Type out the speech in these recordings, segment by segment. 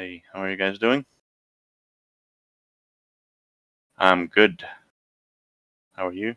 Hey, how are you guys doing? I'm good. How are you?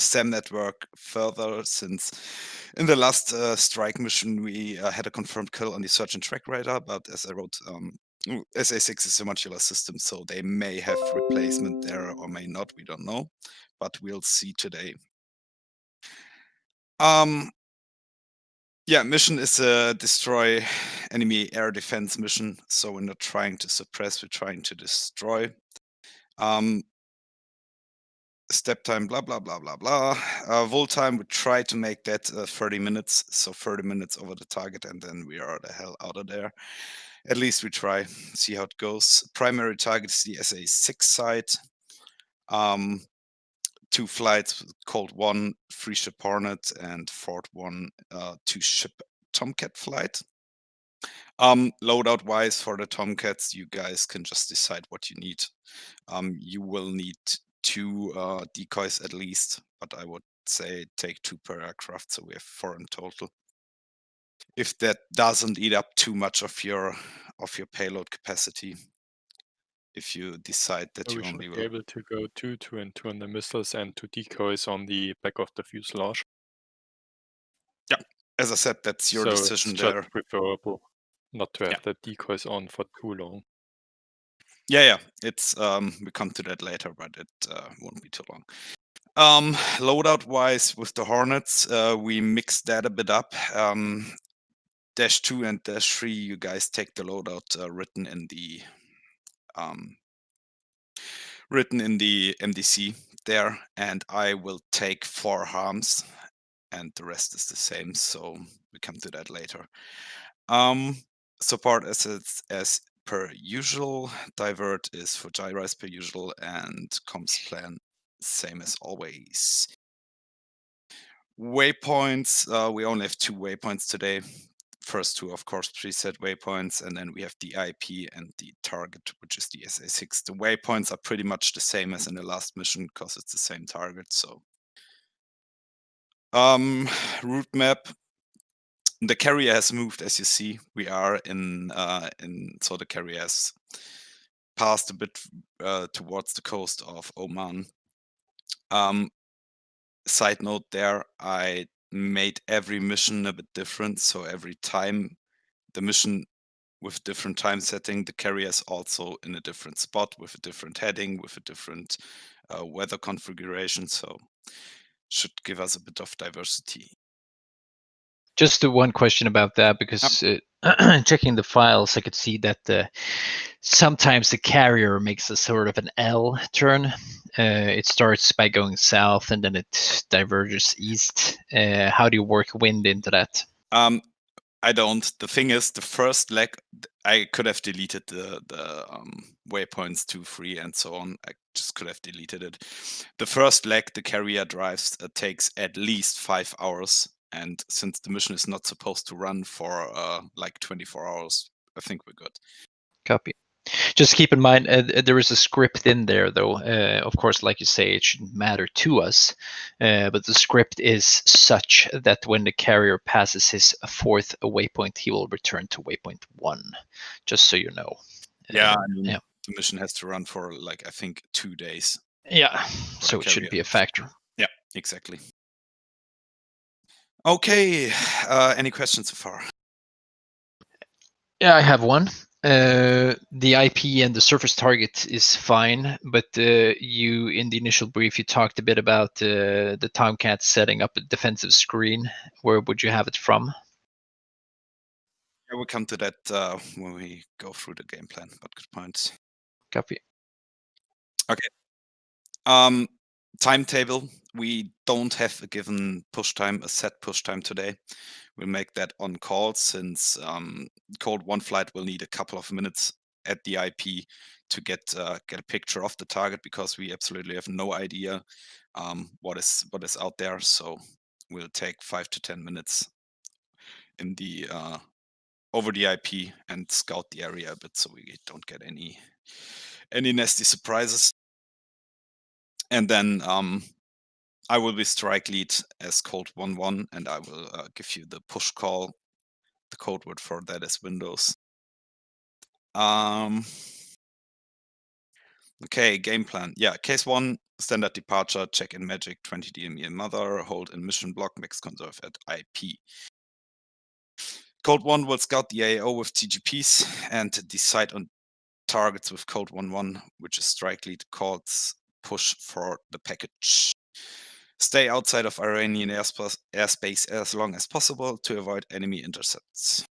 SAM network further, since in the last strike mission we had a confirmed kill on the search and track radar, but as I wrote, SA6 is a modular system, so they may have replacement there or may not, we don't know, but we'll see today. Yeah, mission is a destroy enemy air defense mission, so we're not trying to suppress, we're trying to destroy. Step time, blah, blah, blah, blah, blah. Volt time, we try to make that 30 minutes, so 30 minutes over the target, and then we are the hell out of there. At least we try, see how it goes. Primary target is the SA6 site. 2 flights, Colt 1, 3 ship Hornet, and Ford 1, 2 ship Tomcat flight. Loadout wise for the Tomcats, you guys can just decide what you need. You will need 2 decoys at least, but I would say take 2 per aircraft, so we have 4 in total. If that doesn't eat up too much of your payload capacity, if you decide that So you we should only be will. able to go 2, 2, and 2 on the missiles and 2 decoys on the back of the fuselage. Yeah, as I said, that's your So decision it's there. just preferable not to have the decoys on for too long. Yeah, it's we come to that later, but it won't be too long. Loadout wise with the Hornets, we mixed that a bit up. Dash 2 and Dash 3, you guys take the loadout written in the MDC there, and I will take 4 harms, and the rest is the same. So we come to that later. Support assets as per usual. Divert is for gyro as per usual, and comms plan same as always. Waypoints, we only have 2 waypoints today. First 2, of course, preset waypoints, and then we have the IP and the target, which is the SA6. The waypoints are pretty much the same as in the last mission because it's the same target. So, route map. The carrier has moved, as you see. We are so the carrier has passed a bit towards the coast of Oman. Side note there, I made every mission a bit different. So every time the mission with different time setting, the carrier is also in a different spot with a different heading, with a different weather configuration. So should give us a bit of diversity. Just one question about that, because checking the files, I could see that sometimes the carrier makes a sort of an L turn. It starts by going south and then it diverges east. How do you work wind into that? I don't. The thing is, the first leg, I could have deleted the waypoints 2, 3, and so on. I just could have deleted it. The first leg the carrier drives takes at least 5 hours, and since the mission is not supposed to run for like 24 hours, I think we're good. Copy. Just keep in mind, there is a script in there, though. Of course, like you say, it shouldn't matter to us, but the script is such that when the carrier passes his 4th waypoint, he will return to waypoint 1, just so you know. Yeah, I mean, the mission has to run for, like, I think 2 days. Yeah, so it shouldn't be a factor. Yeah, exactly. Okay, any questions so far? Yeah, I have one. The IP and the surface target is fine, but you, in the initial brief, you talked a bit about the Tomcat setting up a defensive screen. Where would you have it from? Yeah, we'll come to that when we go through the game plan, but good points. Copy. Okay. Timetable. We don't have a given push time, a set push time today. We'll make that on call, since Colt 1 flight will need a couple of minutes at the IP to get a picture of the target, because we absolutely have no idea what is out there. So we'll take 5 to 10 minutes in the over the IP and scout the area a bit, so we don't get any nasty surprises. And then I will be strike lead as Colt 1-1, and I will give you the push call. The code word for that is Windows. Okay, game plan. Yeah, case 1, standard departure, check in magic, 20 DME and mother, hold in mission block, max conserve at IP. Colt 1 will scout the AO with TGPs and decide on targets with Colt 1-1, which is strike lead. Colt's push for the package. Stay outside of Iranian airspace as long as possible to avoid enemy intercepts.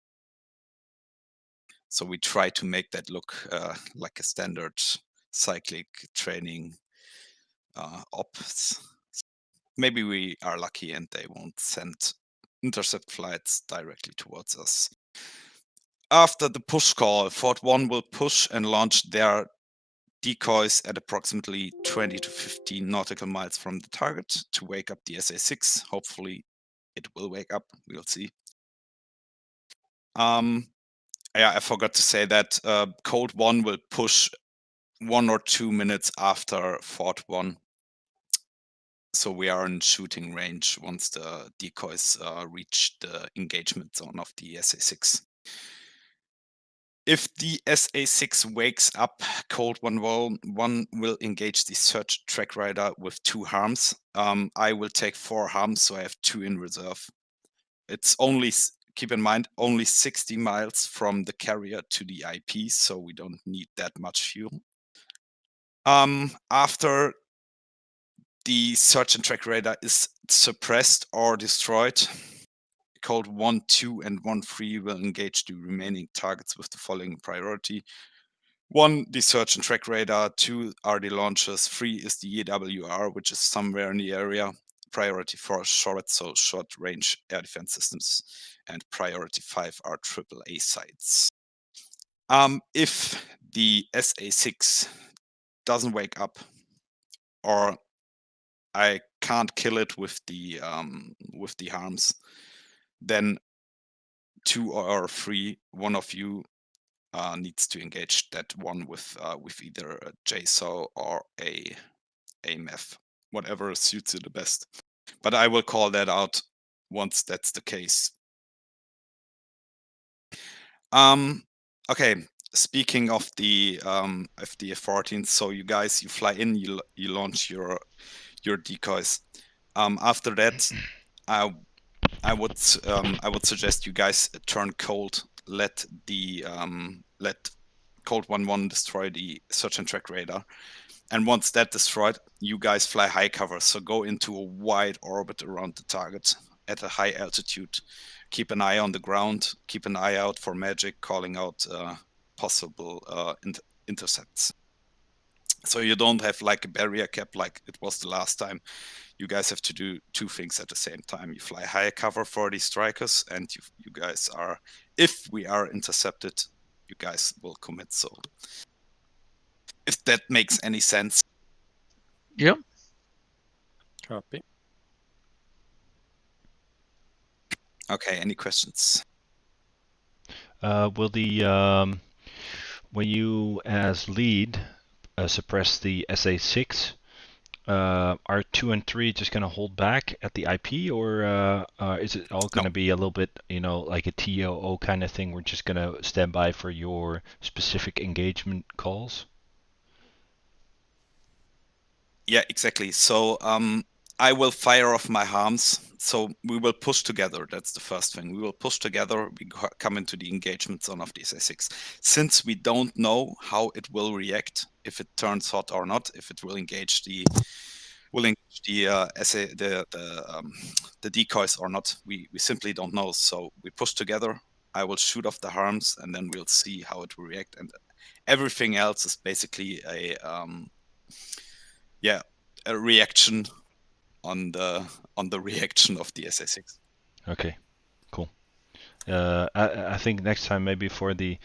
So we try to make that look like a standard cyclic training ops. Maybe we are lucky and they won't send intercept flights directly towards us. After the push call, Fort 1 will push and launch their decoys at approximately 20 to 15 nautical miles from the target to wake up the SA-6. Hopefully it will wake up, we'll see. Yeah, I forgot to say that Colt 1 will push 1 or 2 minutes after Fort 1. So we are in shooting range once the decoys reach the engagement zone of the SA-6. If the SA-6 wakes up, Colt 1 will engage the search track rider with 2 harms. I will take 4 harms, so I have 2 in reserve. It's only, keep in mind, only 60 miles from the carrier to the IP, so we don't need that much fuel. After the search and track radar is suppressed or destroyed, Colt 1, 2, and 1, 3 will engage the remaining targets with the following priority. 1, the search and track radar. 2 are the launchers. 3 is the EWR, which is somewhere in the area. Priority 4 is short, so short range air defense systems. And priority 5 are AAA sites. If the SA-6 doesn't wake up, or I can't kill it with the harms, then 2 or 3, one of you needs to engage that one with either a JSOW or a MEF, whatever suits you the best. But I will call that out once that's the case. Okay, speaking of the FDF-14, so you guys, you fly in, you launch your decoys. After that, I would suggest you guys turn cold. Let Colt 1-1 destroy the search and track radar, and once that destroyed, you guys fly high cover. So go into a wide orbit around the target at a high altitude. Keep an eye on the ground. Keep an eye out for magic, calling out possible intercepts. So you don't have like a barrier cap like it was the last time. You guys have to do 2 things at the same time. You fly high cover for the strikers, and you guys are, if we are intercepted, you guys will commit. So if that makes any sense. Yep. Copy. Okay, any questions? Will the when you as lead suppress the SA-6, are 2 and 3 just going to hold back at the IP, or is it all going to be a little bit, like a TOO kind of thing? We're just going to stand by for your specific engagement calls? Yeah, exactly. So I will fire off my harms. So we will push together. That's the first thing. We will push together. We come into the engagement zone of the SA-6. Since we don't know how it will react, if it turns hot or not, if it will engage the decoys or not, we simply don't know. So we push together. I will shoot off the harms, and then we'll see how it will react. And everything else is basically a reaction on the reaction of the SA-6. Okay, cool. I think next time maybe for the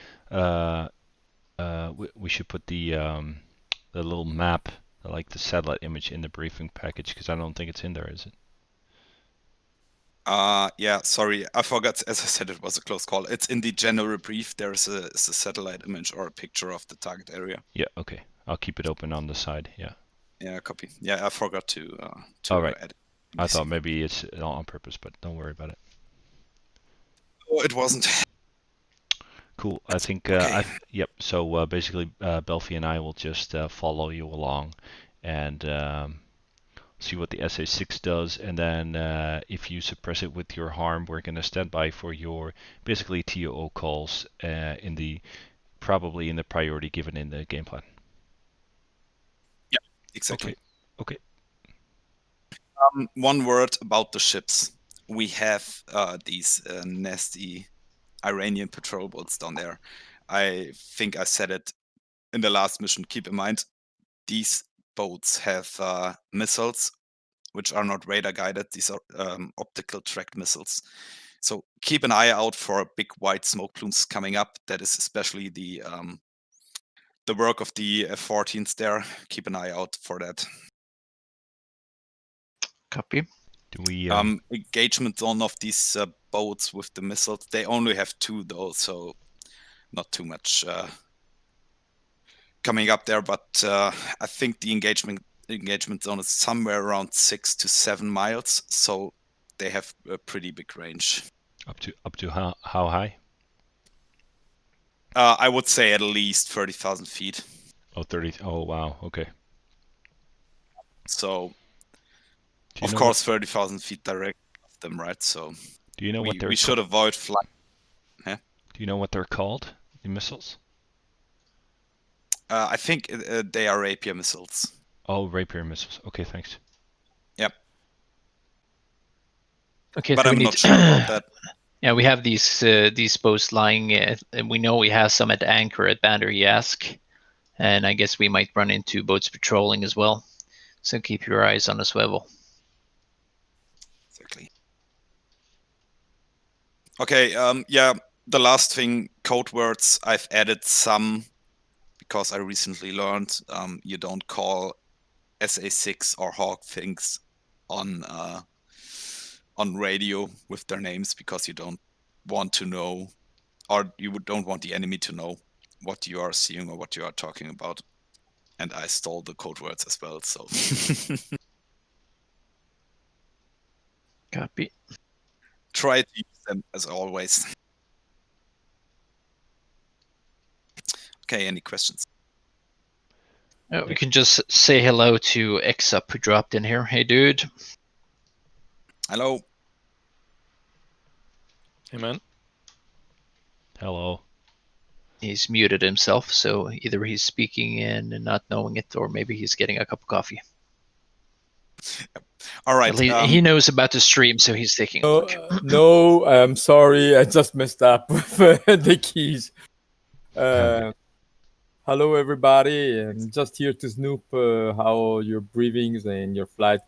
we should put the little map, like the satellite image, in the briefing package, because I don't think it's in there, is it? Yeah, sorry, I forgot. As I said, it was a close call. It's in the general brief. There's a satellite image or a picture of the target area. Yeah, okay. I'll keep it open on the side. Yeah. Yeah, copy. Yeah, I forgot to All right. edit. I thought maybe it's on purpose, but don't worry about it. Oh, it wasn't. Cool. I think Okay. yep. So basically, Belfi and I will just follow you along and see what the SA6 does, and then if you suppress it with your harm, we're going to stand by for your basically TOO calls probably in the priority given in the game plan. Exactly. Okay. One word about the ships. We have these nasty Iranian patrol boats down there. I think I said it in the last mission. Keep in mind, these boats have missiles which are not radar guided. These are optical tracked missiles. So keep an eye out for big white smoke plumes coming up. That is especially the work of the F-14s there. Keep an eye out for that. Copy. Do we? Engagement zone of these boats with the missiles. They only have 2 though, so not too much coming up there. But I think the engagement zone is somewhere around 6 to 7 miles, so they have a pretty big range. Up to how high? I would say at least 30,000 feet. Oh, 30. Oh, wow. Okay. So, Do you of know course, 30,000 feet direct of them, right? So Do you know what they're? we should avoid flight. Do you know what they're called? The missiles? I think they are Rapier missiles. Oh, Rapier missiles. Okay, thanks. Yep. Okay, But so we I'm need not sure about that. Yeah, we have these boats lying, and we know we have some at anchor at Bandar Yask, and I guess we might run into boats patrolling as well. So keep your eyes on the swivel. Exactly. Okay. Yeah. The last thing, code words. I've added some because I recently learned you don't call SA6 or Hawk things on radio with their names because you don't want to know, or you don't want the enemy to know what you are seeing or what you are talking about. And I stole the code words as well, so Copy. try to use them as always. Okay, any questions? We can just say hello to Xup who dropped in here. Hey, dude. Hello. Hey, man. Hello. He's muted himself, so either he's speaking in and not knowing it, or maybe he's getting a cup of coffee. All right. At least he knows about the stream, so he's taking a look. No, I'm sorry. I just messed up with the keys. Hello, everybody. I'm just here to snoop how your briefings and your flight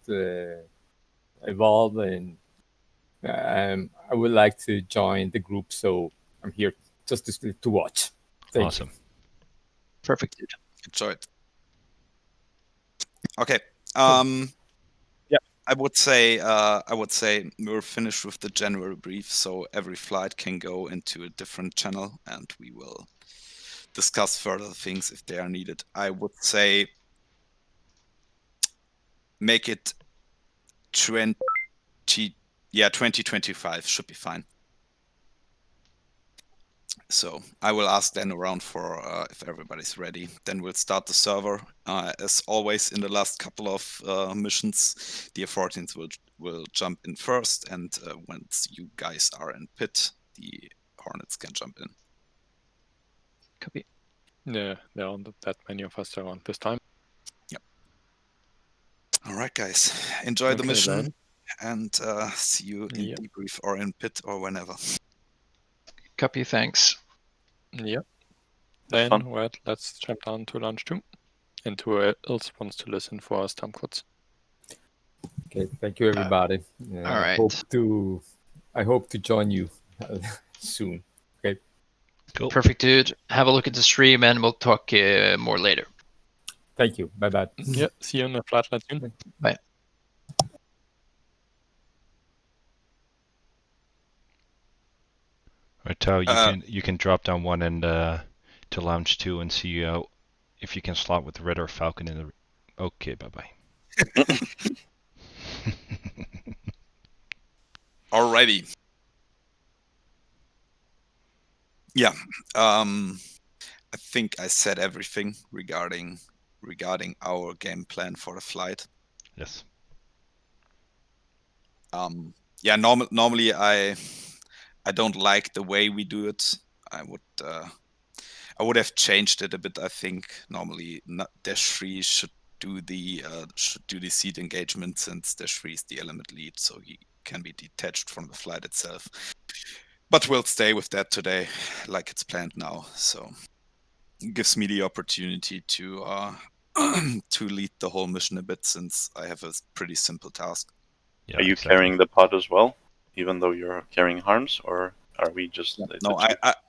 evolve. And I would like to join the group, so I'm here just to watch. Thank Awesome. you. Perfect, dude. Enjoy it. Okay. Yeah. I would say we're finished with the January brief, so every flight can go into a different channel, and we will discuss further things if they are needed. I would say make it 2025 should be fine. So I will ask then around for if everybody's ready. Then we'll start the server. As always, in the last couple of missions, the F-14s will jump in first, and once you guys are in pit, the Hornets can jump in. Copy. Yeah, there aren't that many of us around this time. Yep. All right, guys. Enjoy the mission, then. and see you in Yep. debrief or in pit or whenever. Copy, thanks. Yep. Have Then, fun. well, let's jump down to lunch too. And who else wants to listen for our stamp codes? Okay, thank you, everybody. all right. I hope to join you soon. Okay. Cool. Perfect, dude. Have a look at the stream, and we'll talk more later. Thank you. Bye bye. Yeah, see you in the flat soon. Bye. Right, Tao, you can drop down one and to lounge 2 and see if you can slot with Red or Falcon in the. Okay, bye bye. Alrighty. Yeah. I think I said everything regarding our game plan for the flight. Yes. Yeah. Normally I don't like the way we do it. I would have changed it a bit. I think normally Dash 3 should do the seat engagement, since Dash 3 is the element lead, so he can be detached from the flight itself. But we'll stay with that today, like it's planned now. So it gives me the opportunity to to lead the whole mission a bit, since I have a pretty simple task. Yeah, Are you exactly. carrying the pod as well, even though you're carrying harms, or are we just? No,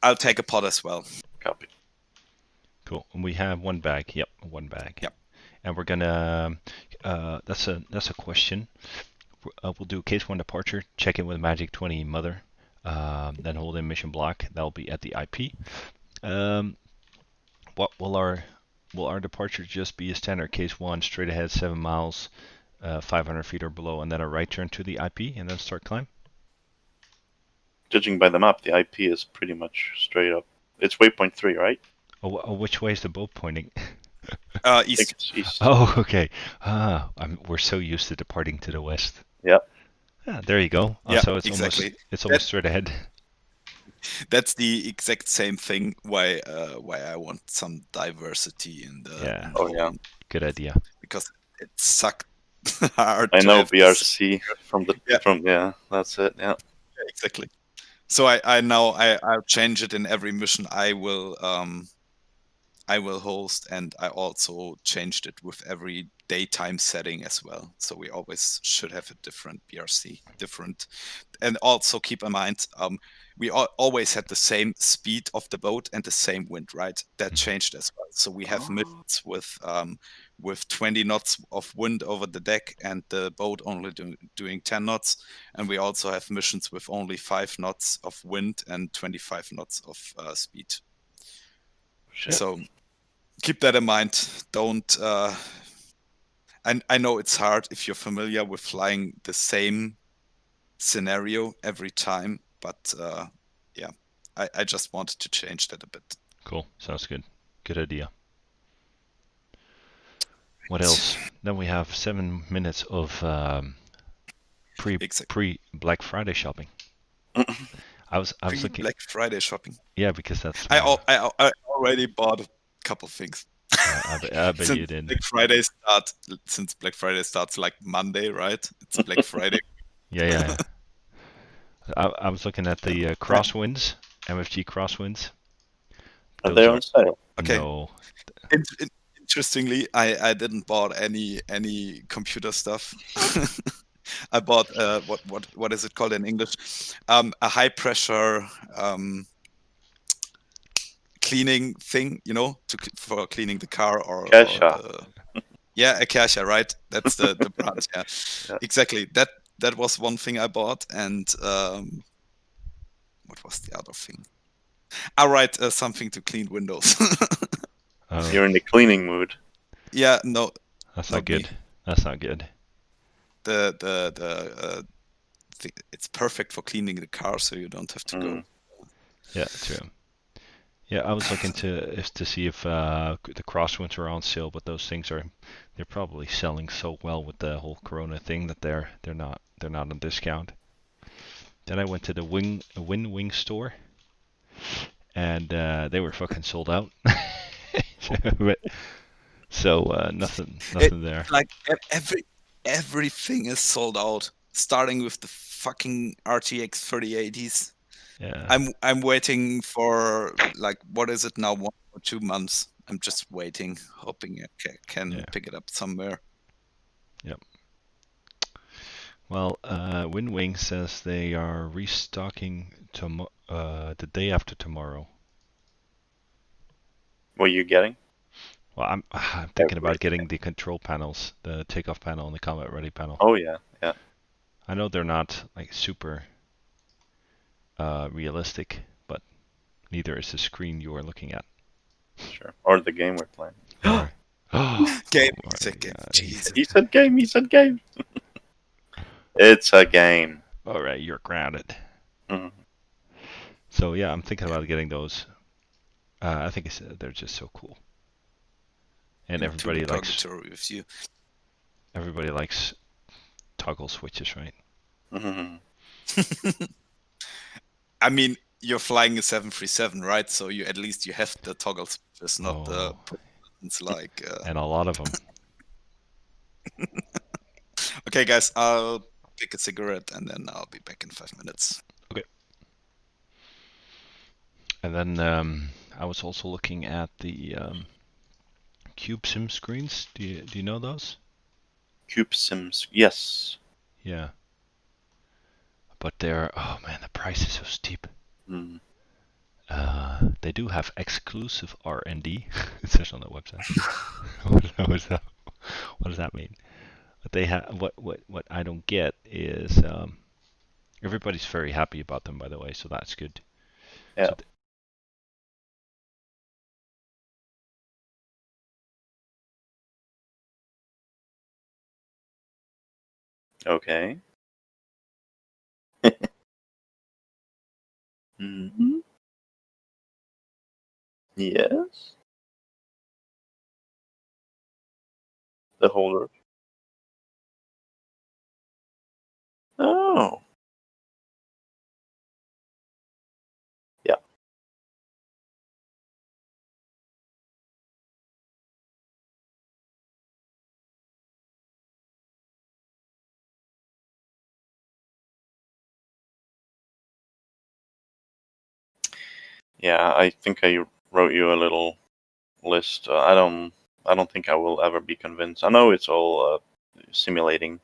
I'll take a pod as well. Copy. Cool. And we have one bag. Yep, one bag. Yep. And we're gonna. That's a question. We'll do case 1 departure. Check in with Magic 20 Mother. Then hold in mission block. That'll be at the IP. What will our departure just be a standard case 1, straight ahead 7 miles, 500 feet or below, and then a right turn to the IP, and then start climb? Judging by the map, the IP is pretty much straight up. It's waypoint 3, right? Oh, which way is the boat pointing? I think East. it's east. Oh, okay. We're so used to departing to the west. Yep. Ah, there you go. Yeah, So it's exactly. almost straight ahead. That's the exact same thing why I want some diversity in the. Yeah. in the Oh, whole yeah. thing, Good idea. because it sucked hard. I to know have this- BRC from the Yeah. that's it. Yeah. exactly. So I now I'll change it in every mission I will host, and I also changed it with every daytime setting as well. So we always should have a different BRC, and also keep in mind we always had the same speed of the boat and the same wind, right? That changed as well. So we have missions with 20 knots of wind over the deck and the boat only doing 10 knots. And we also have missions with only 5 knots of wind and 25 knots of speed. Shit. So keep that in mind. Don't. I know it's hard if you're familiar with flying the same scenario every time, but yeah, I just wanted to change that a bit. Cool. Sounds good. Good idea. What else? Then we have 7 minutes of pre Black Friday shopping. I was looking. Black Friday shopping. Yeah, because that's. I already bought a couple things. I bet you did. Since Black Friday starts like Monday, right? It's Black Friday. Yeah. I was looking at the crosswinds, MFG crosswinds. Are they on sale? Okay. No. Interestingly, I didn't bought any computer stuff. I bought what is it called in English? A high pressure cleaning thing, for cleaning the car or Kesha. Yeah, a Kesha, right? That's the brand. Yeah. Yeah. Exactly. That was one thing I bought, and what was the other thing? I write something to clean windows. You're in the cleaning mood. Yeah, no. That's not good. That's not good. It's perfect for cleaning the car, so you don't have to go. Yeah, true. Yeah, I was looking to see if the crosswinds are on sale, but those things they're probably selling so well with the whole Corona thing that they're not on discount. Then I went to the Wing store, and they were fucking sold out. So nothing there. Like everything is sold out, starting with the fucking RTX 3080s. Yeah. I'm waiting for, like, what is it now, 1 or 2 months. I'm just waiting, hoping I can pick it up somewhere. Yep. Well, Wing says they are restocking the day after tomorrow. What are you getting? Well, I'm thinking about getting the control panels, the takeoff panel and the combat ready panel. Oh yeah. I know they're not like super realistic, but neither is the screen you are looking at. Sure. Or the game we're playing. Game. Oh It's a my game. God. Jesus. He said game. It's a game. All right, you're grounded. Mhm. So yeah, I'm thinking about getting those. I think they're just so cool, and into everybody the likes purgatory with you. everybody likes toggle switches, right? Mhm. I mean, you're flying a 737, right? So you at least you have the toggle switches, not the Oh, buttons like. and a lot of them. Okay, guys, I'll pick a cigarette and then I'll be back in 5 minutes. Okay. And then I was also looking at the Cube Sim screens. Do you know those? Cube Sims, yes. Yeah. But they're, oh man, the price is so steep. Mm. They do have exclusive R&D. It says on the website. What does that mean? But they have what I don't get is everybody's very happy about them, by the way, so that's good. Yeah. So Okay. Hmm. Yes. The holder. Oh. Yeah. Yeah, I think I wrote you a little list. I don't think I will ever be convinced. I know it's all simulating,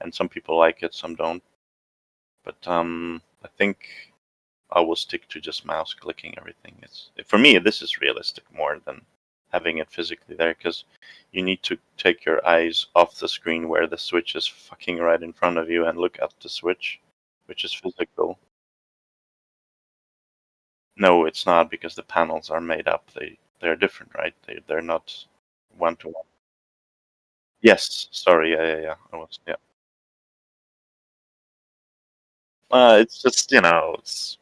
and some people like it, some don't. But I think I will stick to just mouse clicking everything. It's for me. This is realistic more than having it physically there, because you need to take your eyes off the screen where the switch is fucking right in front of you and look at the switch, which is physical. No, it's not, because the panels are made up. They're different, right? They're not one to one. Yes, sorry, yeah. I was, yeah. It's just, it's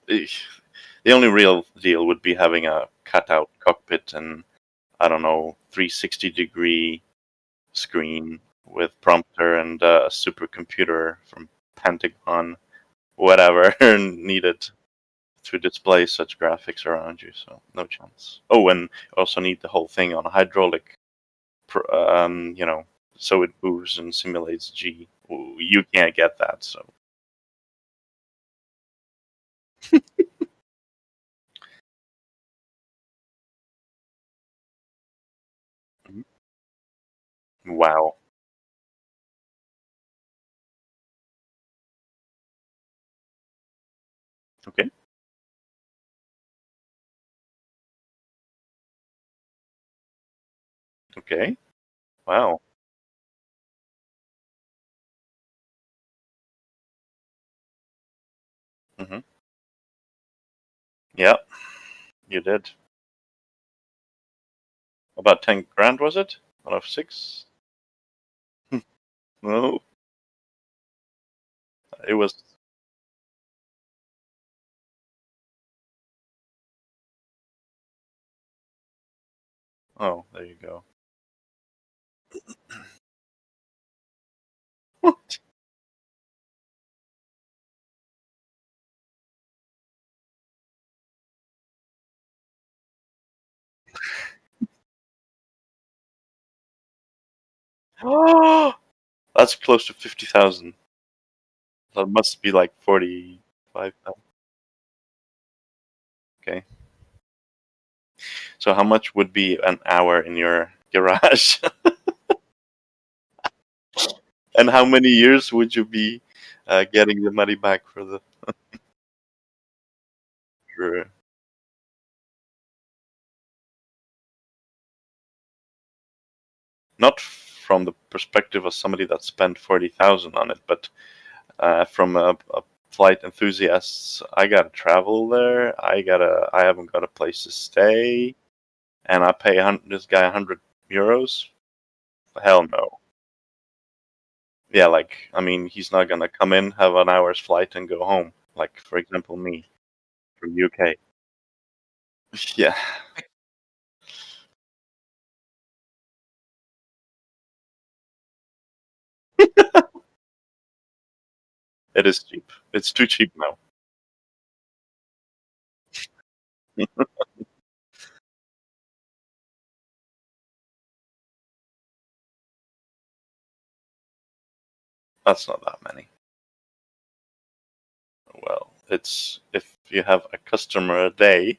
the only real deal would be having a cutout cockpit and, I don't know, 360-degree screen with prompter and a supercomputer from Pentagon, whatever needed to display such graphics around you. So no chance. Oh, and you also need the whole thing on hydraulic, so it moves and simulates G. You can't get that, so. Wow. Okay. Okay. Wow. Hmm. Yeah, you did. About 10 grand, was it? Out of 6? No, it was. Oh, there you go. Oh, that's close to 50,000. That must be like 45,000. Okay. So how much would be an hour in your garage? And how many years would you be getting the money back for the? For, not from the perspective of somebody that spent 40,000 on it, but from a flight enthusiast. I gotta travel there. I haven't got a place to stay, and I pay this guy €100. Hell no. Yeah, I mean, he's not gonna come in, have an hour's flight, and go home. Like, for example, me. from UK. Yeah. It is cheap. It's too cheap now. That's not that many. Well, it's if you have a customer a day.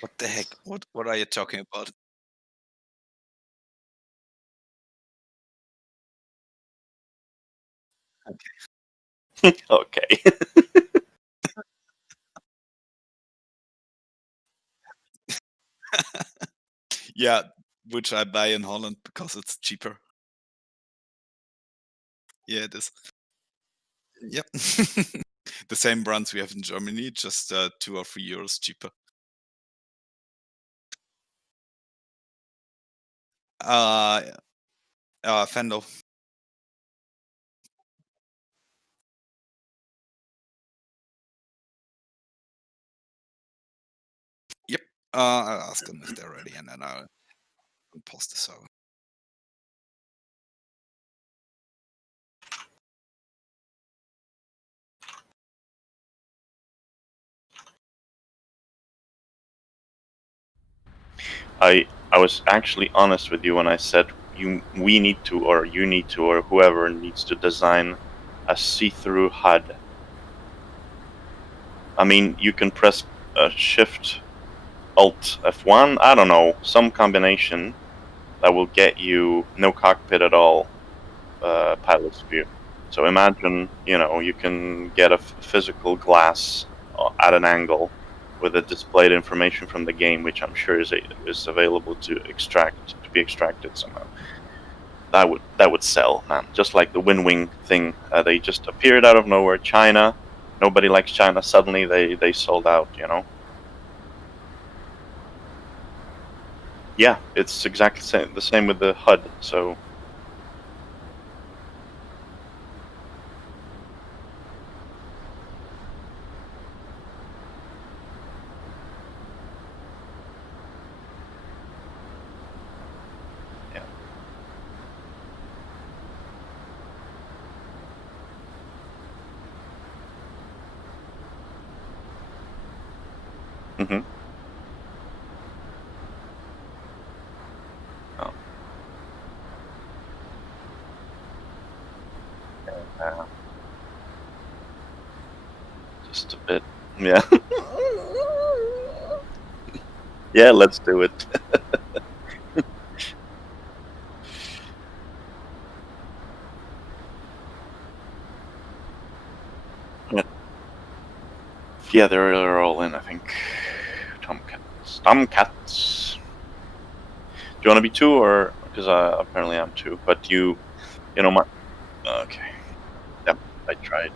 What the heck? What are you talking about? Okay. Yeah, which I buy in Holland because it's cheaper. Yeah, it is. Yep. The same brands we have in Germany, just 2 or 3 euros cheaper. Fendo. Yep. I'll ask them if they're ready, and then I'll post this over. I was actually honest with you when I said we need to, or you need to, or whoever needs to design a see-through HUD. I mean, you can press Shift Alt F1. I don't know, some combination that will get you no cockpit at all, pilot's view. So imagine, you can get a physical glass at an angle with the displayed information from the game, which I'm sure is available to be extracted somehow. That would sell, man. Just like the Winwing thing, they just appeared out of nowhere. China, nobody likes China. Suddenly they sold out. Yeah, it's exactly the same with the HUD. So yeah. Mm-hmm. Oh. Just a bit. Yeah. Yeah, let's do it. Yeah, they're all in, I think. Tomcats. Do you want to be 2, or because apparently I'm 2, but my. Okay. Yep, I tried.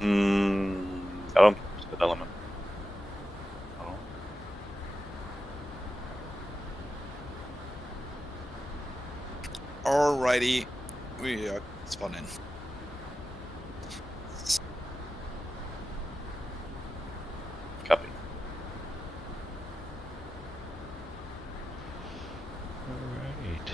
I don't think it's development. Oh. Alrighty, we are spawning. Copy. Alright.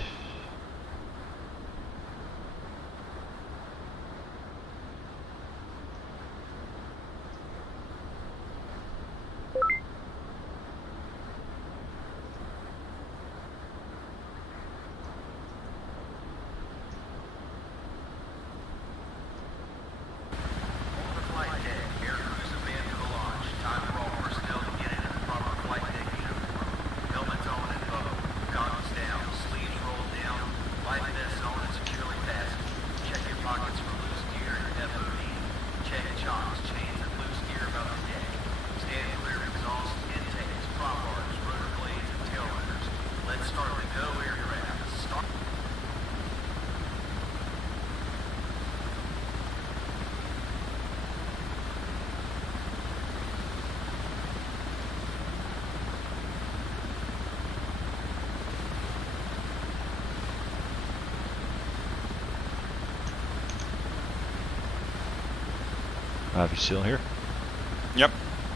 have you still here? Yep.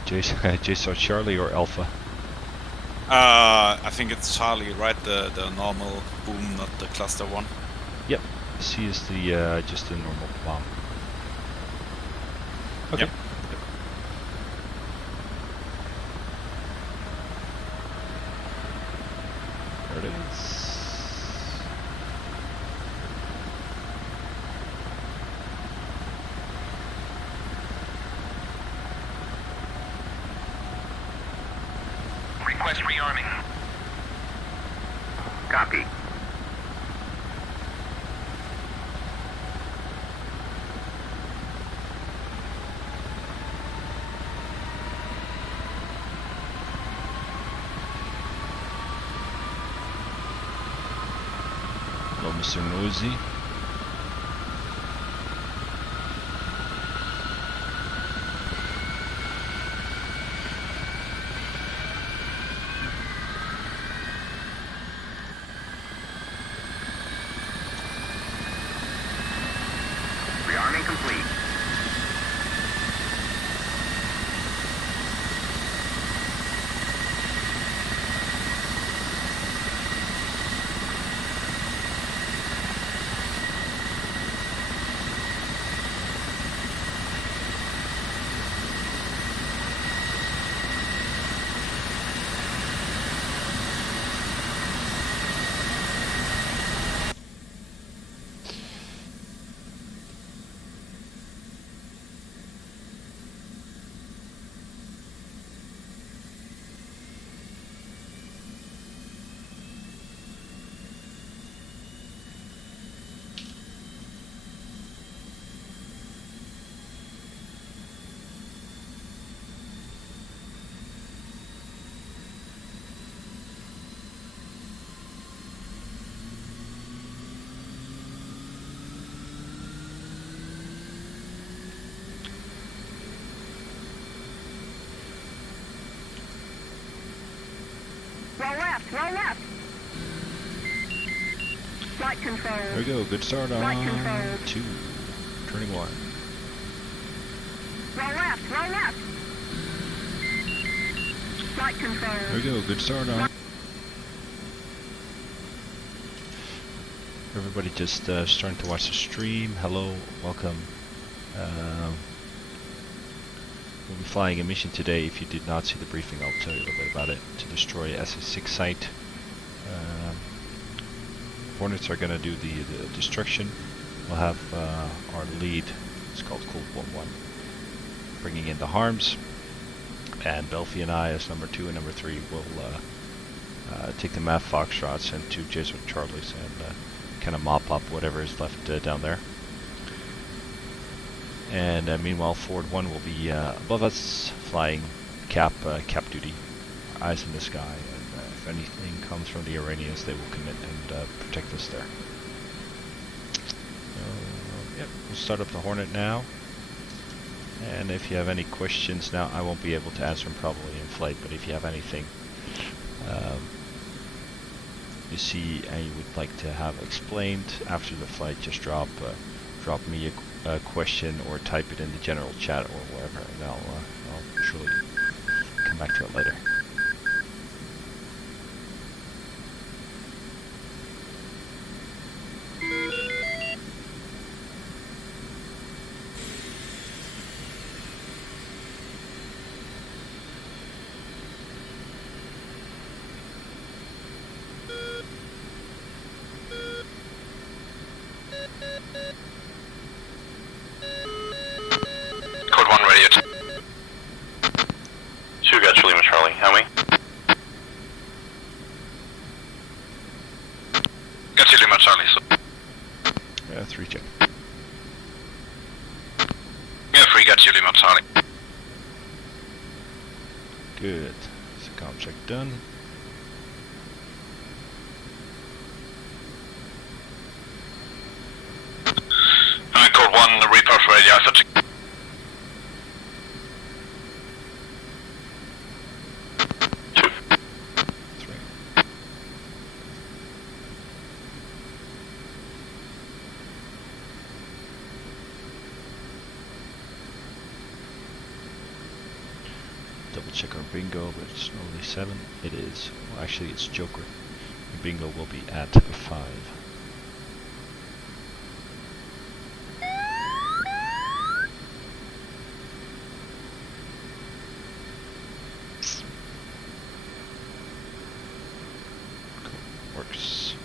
JSON Charlie or Alpha? I think it's Charlie, right? The normal boom, not the cluster one. Yep. C is the just the normal bomb. Okay. Yep. There it is. Request rearming. Copy. Hello, Mr. Noisy. Rearming complete. Roll left, roll left. Flight control. There we go. Good start Flight on control. 2. Turning 1. Roll left, roll left. Flight control. There we go. Good start on. Everybody just starting to watch the stream. Hello, welcome. We'll be flying a mission today. If you did not see the briefing, I'll tell you a little bit about it. To destroy SA-6 site. Hornets are going to do the destruction. We'll have our lead, it's called Colt 1-1, bringing in the harms. And Belfie and I, as number 2 and number 3, will take the MAF Foxtrots and 2 Jesuit Charlies and kind of mop up whatever is left down there. And meanwhile, Ford 1 will be above us, flying cap duty, eyes in the sky. And if anything comes from the Iranians, they will commit and protect us there. Yep, we'll start up the Hornet now. And if you have any questions now, I won't be able to answer them probably in flight, but if you have anything you see and you would like to have explained after the flight, just drop me a question or type it in the general chat or wherever, and I'll surely come back to it later. Code 1 radio. 2 got Lima Charlie. How many? Got Lima Charlie. So. Yeah, 3 check. Yeah, 3 got Lima Charlie. Good. So comm check done. Code 1, the report for radio. So 2. 3. double check our bingo, but it's only 7. It is. Well, actually, it's Joker. The bingo will be at 5. Cool. Works.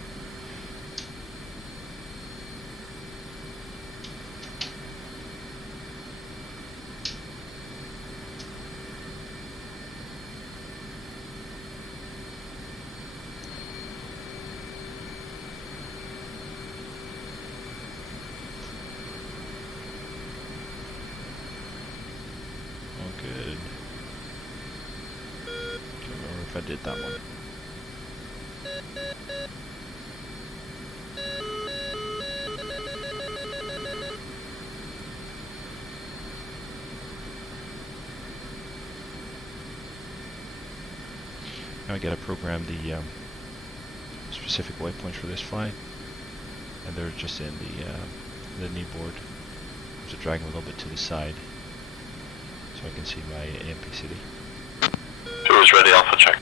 Good. Can't remember if I did that one. Now I gotta program the specific waypoints for this flight, and they're just in the knee board. So drag them a little bit to the side, so I can see my AMP city. 2 is ready, Alpha check.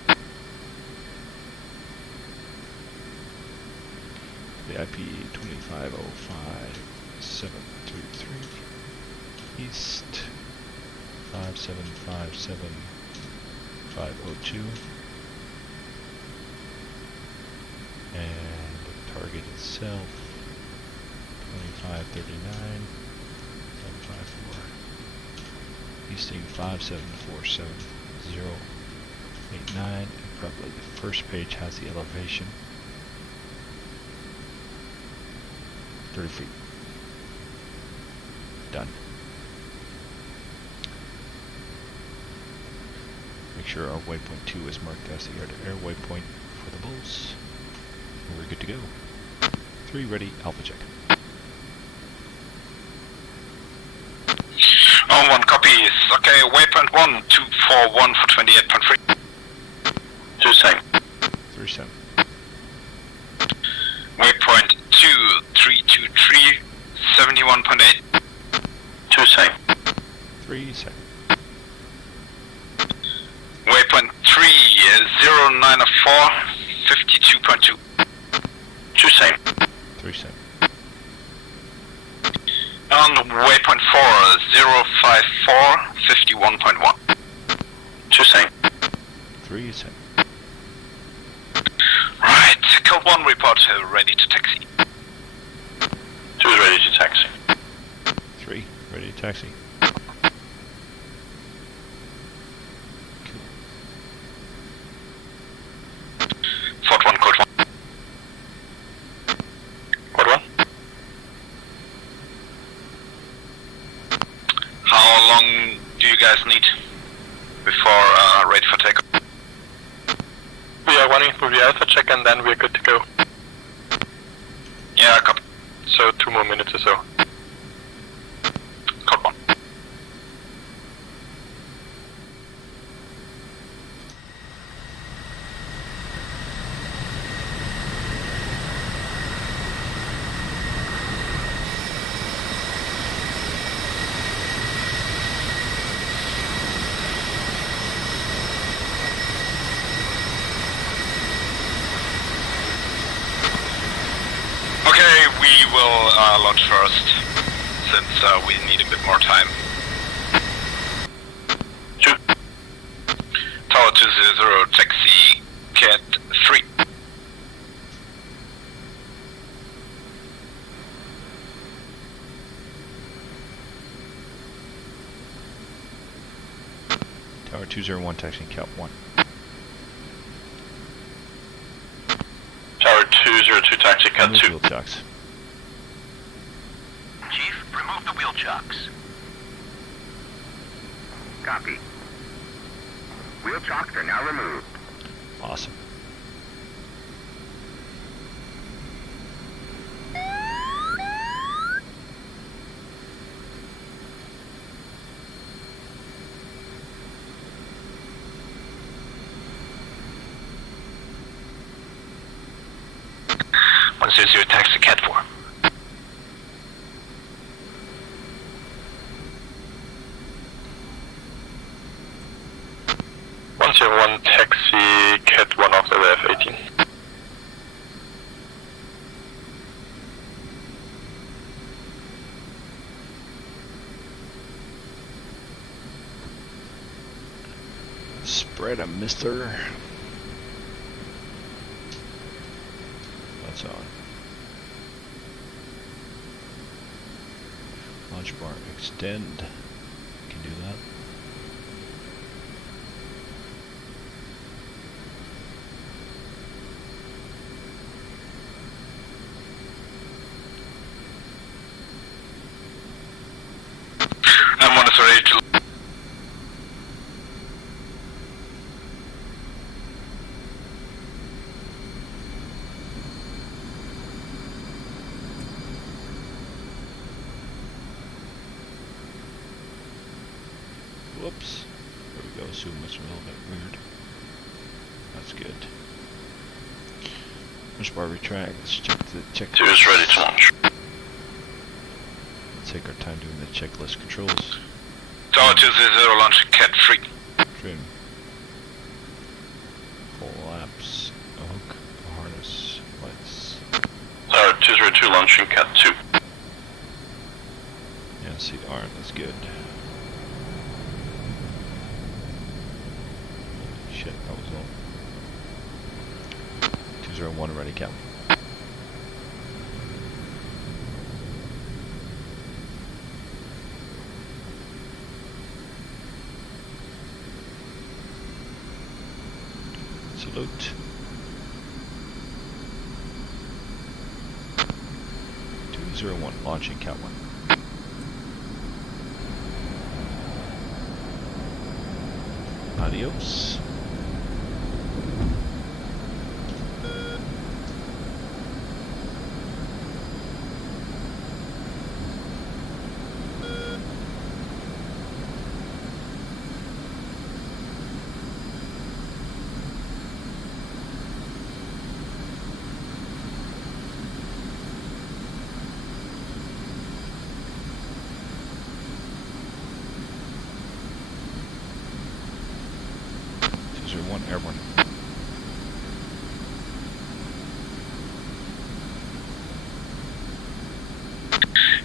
The IP 2505733 East 5757502, and the target itself 2539 754. Easting 5747089, and probably the first page has the elevation. 30 feet. Done. Make sure our waypoint 2 is marked as the air-to-air waypoint for the bulls. And we're good to go. 3 ready, Alpha check. On 1 copies. Okay, waypoint 1, 241 for 28.3. 2 same. 3 7. Waypoint 2, 323, 71.8. 2 same. 3 7. Waypoint 3, 094, 52.2. 2 same. 3 7. On waypoint 4, 054, 51.1. 2 same. 3 7. Right, Colt 1 report, ready to taxi. 2 is ready to taxi. 3 ready to taxi. Cool. Fort 1, Colt 1. Colt 1. How long do you guys need before ready for takeoff? We are running through the Alpha check and then we're good to go. Yeah, copy. So 2 more minutes or so. Colt 1. Okay, we will launch first, since we need a bit more time. 2. Tower 200, taxi, Cat 3. Tower 201 taxi, Cat 1. Tower 202, taxi, Cat Remove 2. wheel chocks. Chief, remove the wheel chocks. Copy. Wheel chocks are now removed. Awesome. What is your taxi, Cat 4? 101 taxi Cat 1 after the F-18. Spread 'em, mister. That's on. Launch bar extend. Can do that. I'm on its ready to. Whoops. There we go. Zoom was a little bit weird. That's good. Launch bar retract. Let's check. Two is ready to launch. Let's take our time doing the checklist controls. Tower 200 launch Cat 3. Trim. Full laps. A hook. A harness. Lights. Tower 202 launching Cat 2. Yeah, seat arm. That's good. Shit, that was all. 201 ready, Cap. Salute. 201 launching Cat 1. Adios. One airborne.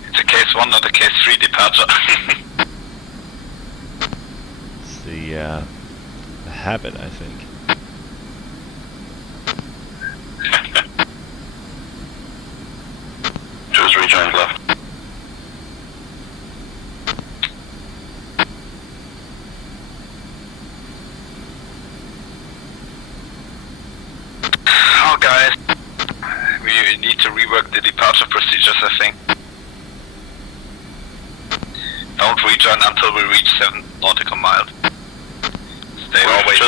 It's a case 1, not a case 3 departure. It's the habit, I think. Choose rejoin left. Oh guys, we need to rework the departure procedures, I think. Don't rejoin until we reach 7 nautical miles. Stay always...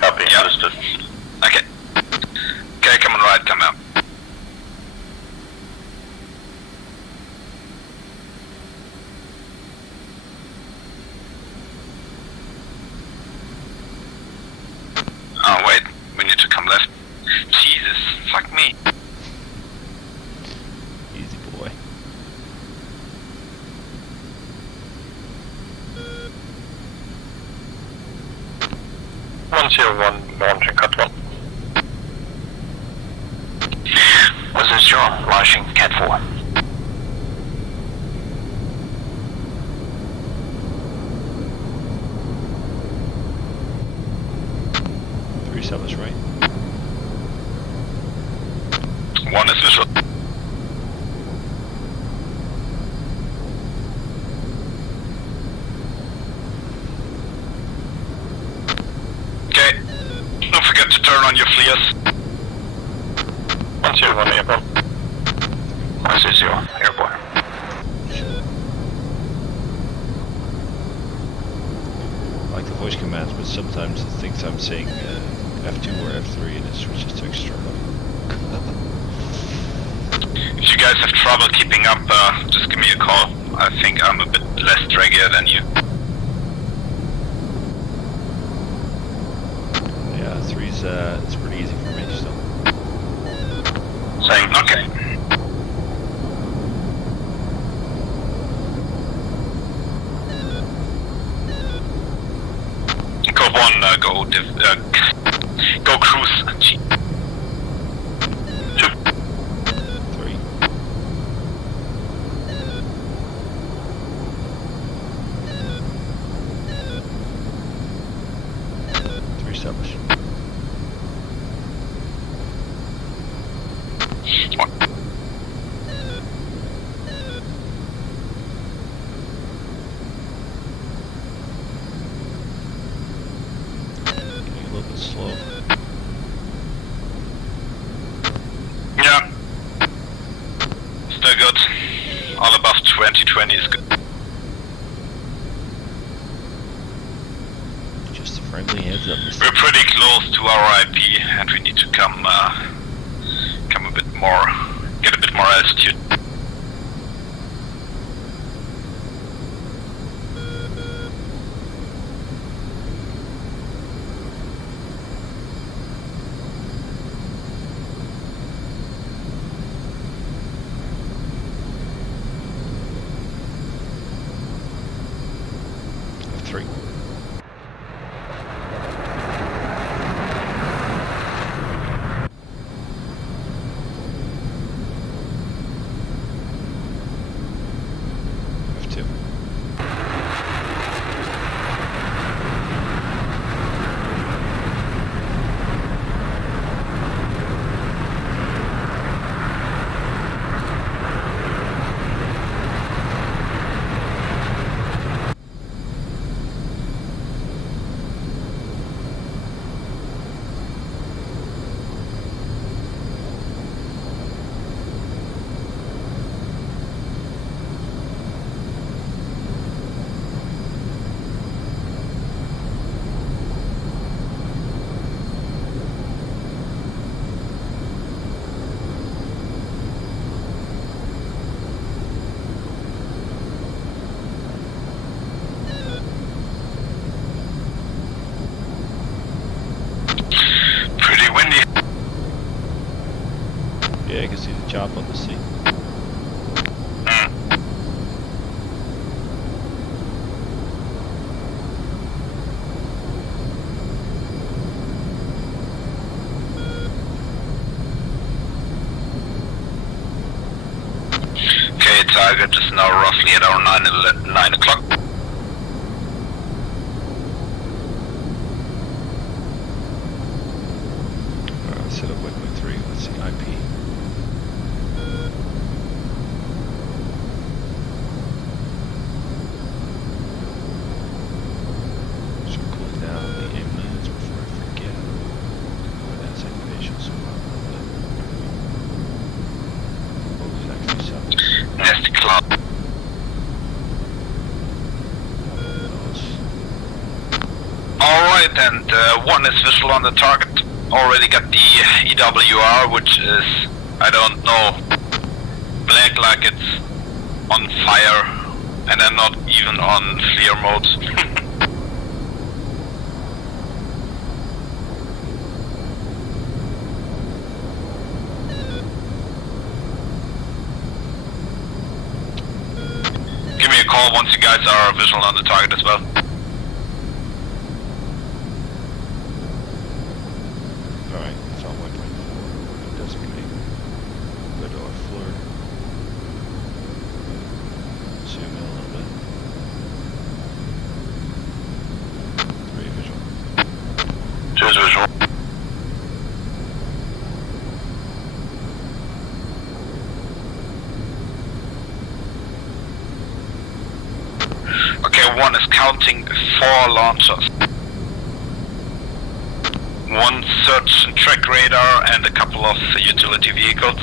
Copy, understood. Okay. Okay, come on right, come out. Oh wait, we need to come left. Jesus, fuck me. Easy boy. One launching Cat 1. This is John, launching Cat 4. Is right. 1 is visual. Okay, don't forget to turn on your flares. 101 airborne. 160 airborne. I like the voice commands, but sometimes it thinks I'm saying F2 or F3 and it switches to external. If you guys have trouble keeping up, just give me a call. I think I'm a bit less draggier than you. Yeah, 3's it's pretty easy for me still. Same. Okay. Cool. Colt 1, go cruise. 2. 3. Establish. 1. Getting a little bit slow. Yeah. Still good. All above 2020 is good. Just a friendly heads up. We're pretty close to our IP, and we need to come a bit more, get a bit more altitude. F3. F2. Pretty windy. Yeah, I can see the chop on the seat. Okay, target is now roughly at our 9 o'clock. Set up waypoint 3. Let's see IP. So cool down the aim lines before I forget. Go that activation so what was actually set? Nasty cloud. Alright, and 1 is visual on the target. Already got the EWR, which is, I don't know, black like it's on fire, and I'm not even on clear mode. Give me a call once you guys are visual on the target as well. Alright, it's on waypoint 4. Designate. Go to our floor. Zoom in a little bit. 3 visual. 2 is visual. Okay, 1 is counting 4 launchers. 1 search and track radar and a couple of utility vehicles.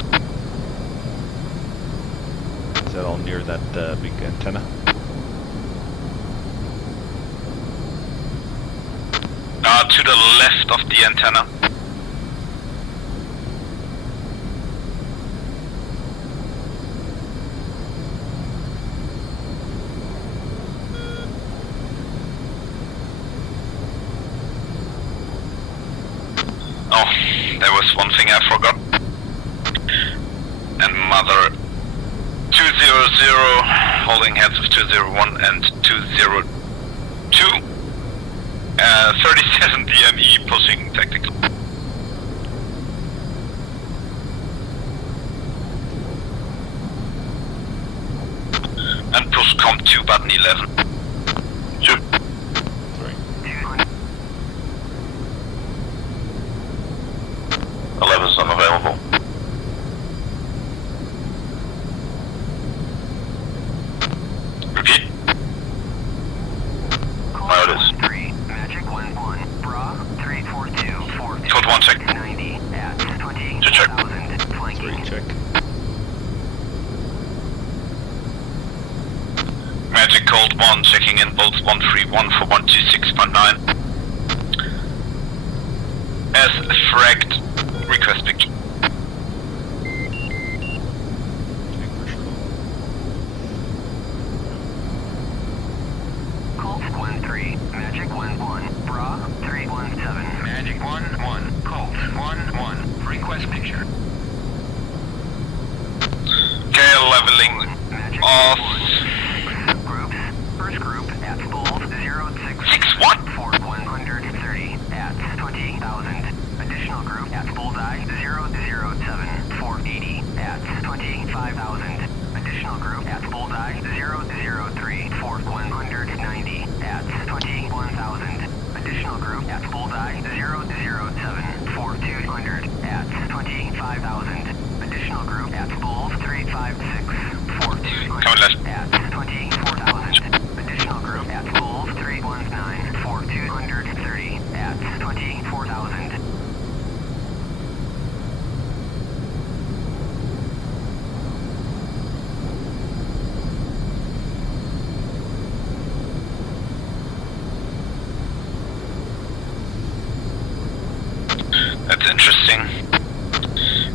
Is that all near that big antenna? To the left of the antenna. Oh, there was one thing I forgot. And mother 200 holding heads of 201 and 202 as 37 DME pushing tactical. And push comp 2 button 11. 2. 3. 11's unavailable. Repeat. There it is. 3, Magic 1-1, Bra 342, Code 1 check. 90 at 20,000 check. flanking. 3 check. Magic Colt 1 checking in bolts 131 for 126.9. As fragged, request picture. Colt 1-3, Magic 1-1, Bra 317. Magic 1-1, Colt 1-1, request picture. Okay, leveling Magic off. 1. Groups. First group at Bulls 06. 6-1. For 130 at 20,000. Additional group at Bullseye 007 for 80 at 25,000. Additional group at Bullseye 003 for 190 at 21,000. Additional group at Bullseye 007 for 200 at 25,000. Additional group at Bulls 356 for 200 Come on, let's- at 24,000. Additional group at Bulls 319 for 230 at 24,000. That's interesting.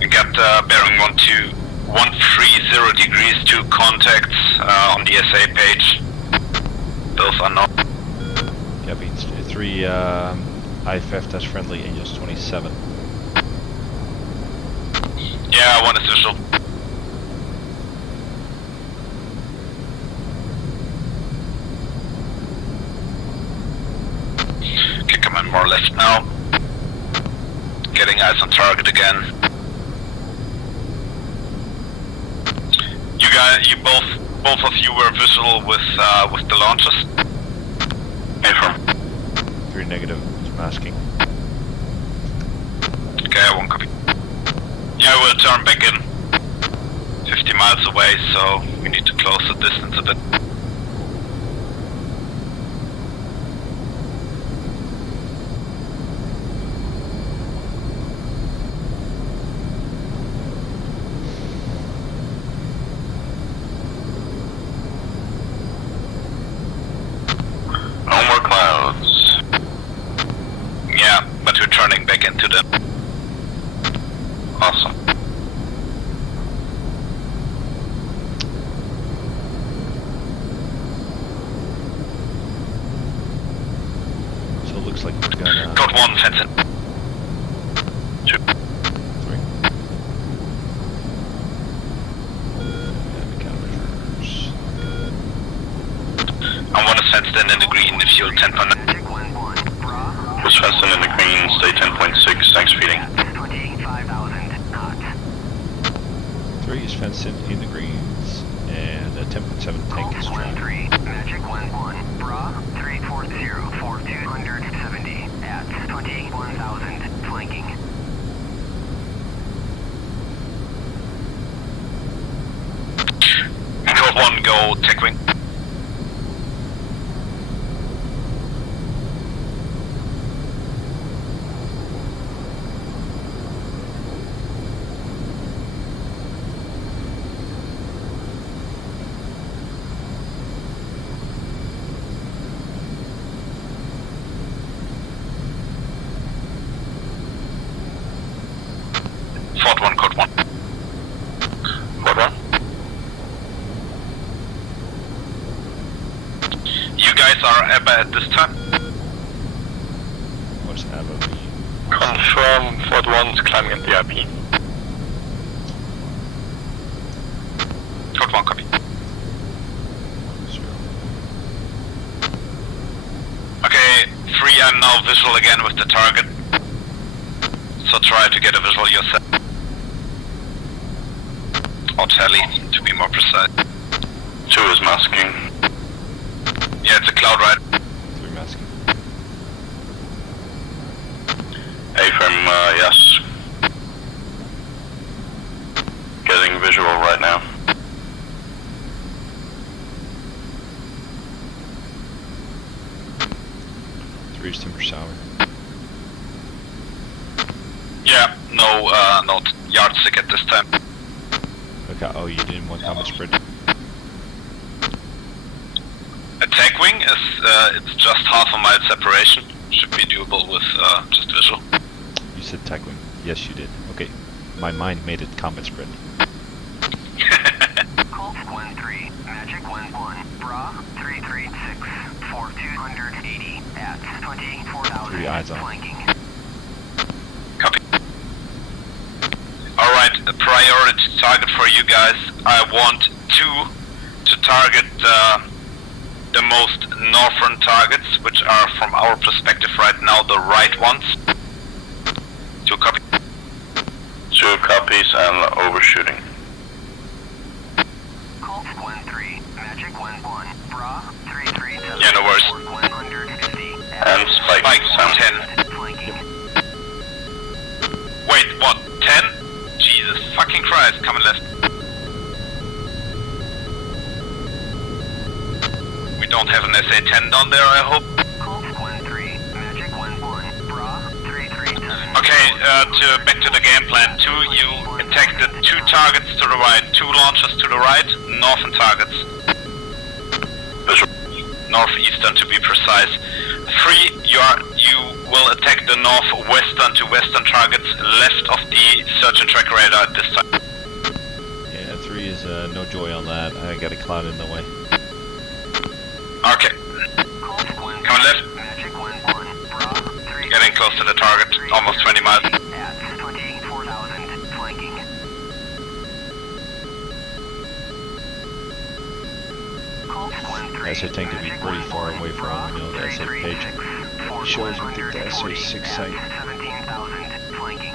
We got bearing 130 degrees, 2 contacts on the SA page. Those are not. Copy. 3 IFF test friendly Angels 27. Yeah, 1 is visual. Okay, come on, more left now. Getting eyes on target again. You guys, both of you were visual with the launches. Confirm. 3 negative is masking. Okay, I won't copy. Yeah, we'll turn back in. 50 miles away, so we need to close the distance a bit. No more clouds. Yeah, but we're turning back into them. Awesome. So it looks like we're gonna. Code 1, fence in. 2. 3. And countermeasures. I want to fenced in the green if you'll 10.9. Magic 1-1, Bra. Was fenced in the green, stay 10.6, thanks feeding. 25,000 knots. 3 is fenced in the greens, and a 10.7 tank is Colt strong. 1-3, Magic 1-1, Bra 340 for 270 at 21,000 flanking. Code 1, go tech wing. Fort 1, code 1. Code 1. You guys are EBA at this time? What's ABBA mean? Confirm Fort 1 is climbing at the IP. Code 1, copy. 0. Okay, 3 3, I'm now visual again with the target. So try to get a visual yourself. Or tally, to be more precise. 2 is masking. Yeah, it's a cloud, right? 3 masking. A-frame, yes. Getting visual right now. Three's timber sour. Yeah, no yardstick at this time. Okay. Oh, you didn't want combat spread. Attack wing is it's just half a mile separation. Should be doable with just visual. You said attack wing. Yes, you did. Okay. My mind made it combat spread. Colt 1-3, Magic 1-1, Bra 336, for 280 at 24,000. 3 eyes on. Flanking. Copy. Alright, a priority target for you guys. I want 2 to target the most northern targets, which are from our perspective right now the right ones. 2 copy. 2 copies and overshooting. Colt 1-3, Magic 1-1, Bra 337. Yeah, no worries. For 150 And Spike, Sam. 10. Flanking. Wait, what? 10? Jesus fucking Christ, coming left. We don't have an SA-10 down there, I hope. Colt 1-3, Magic 1-1, Bra 337. Okay, back to the game plan. 2, you detected 2 targets to the right, 2 launchers to the right, northern targets. Northeastern to be precise. 3, you will attack the northwestern to western targets left of the search and track radar at this time. Yeah, 3 is no joy on that. I got a cloud in the way. Okay, Colt 1-3, coming left, Magic 1-1, Bra 337. getting close to the target, almost 20 miles. At 24,000. Flanking. Colt 1-3, SA tank could be pretty far away from Bra you know, the SA page. 336, for Shows we did the 140 SA6 at site. 17,000. Flanking.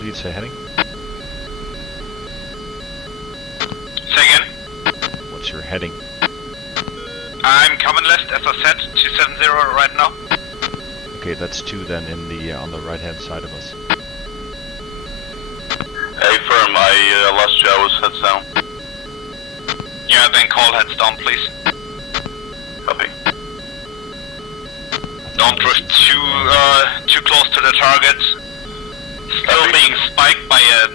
Lead, say heading. Say again. What's your heading? I'm coming left, as I said, 270 right now. Okay, that's 2 then in the on the right hand side of us. A-firm, I lost you, I was heads down. Yeah, then call heads down, please. Copy. Don't drift too close to the target. Still being spiked by a,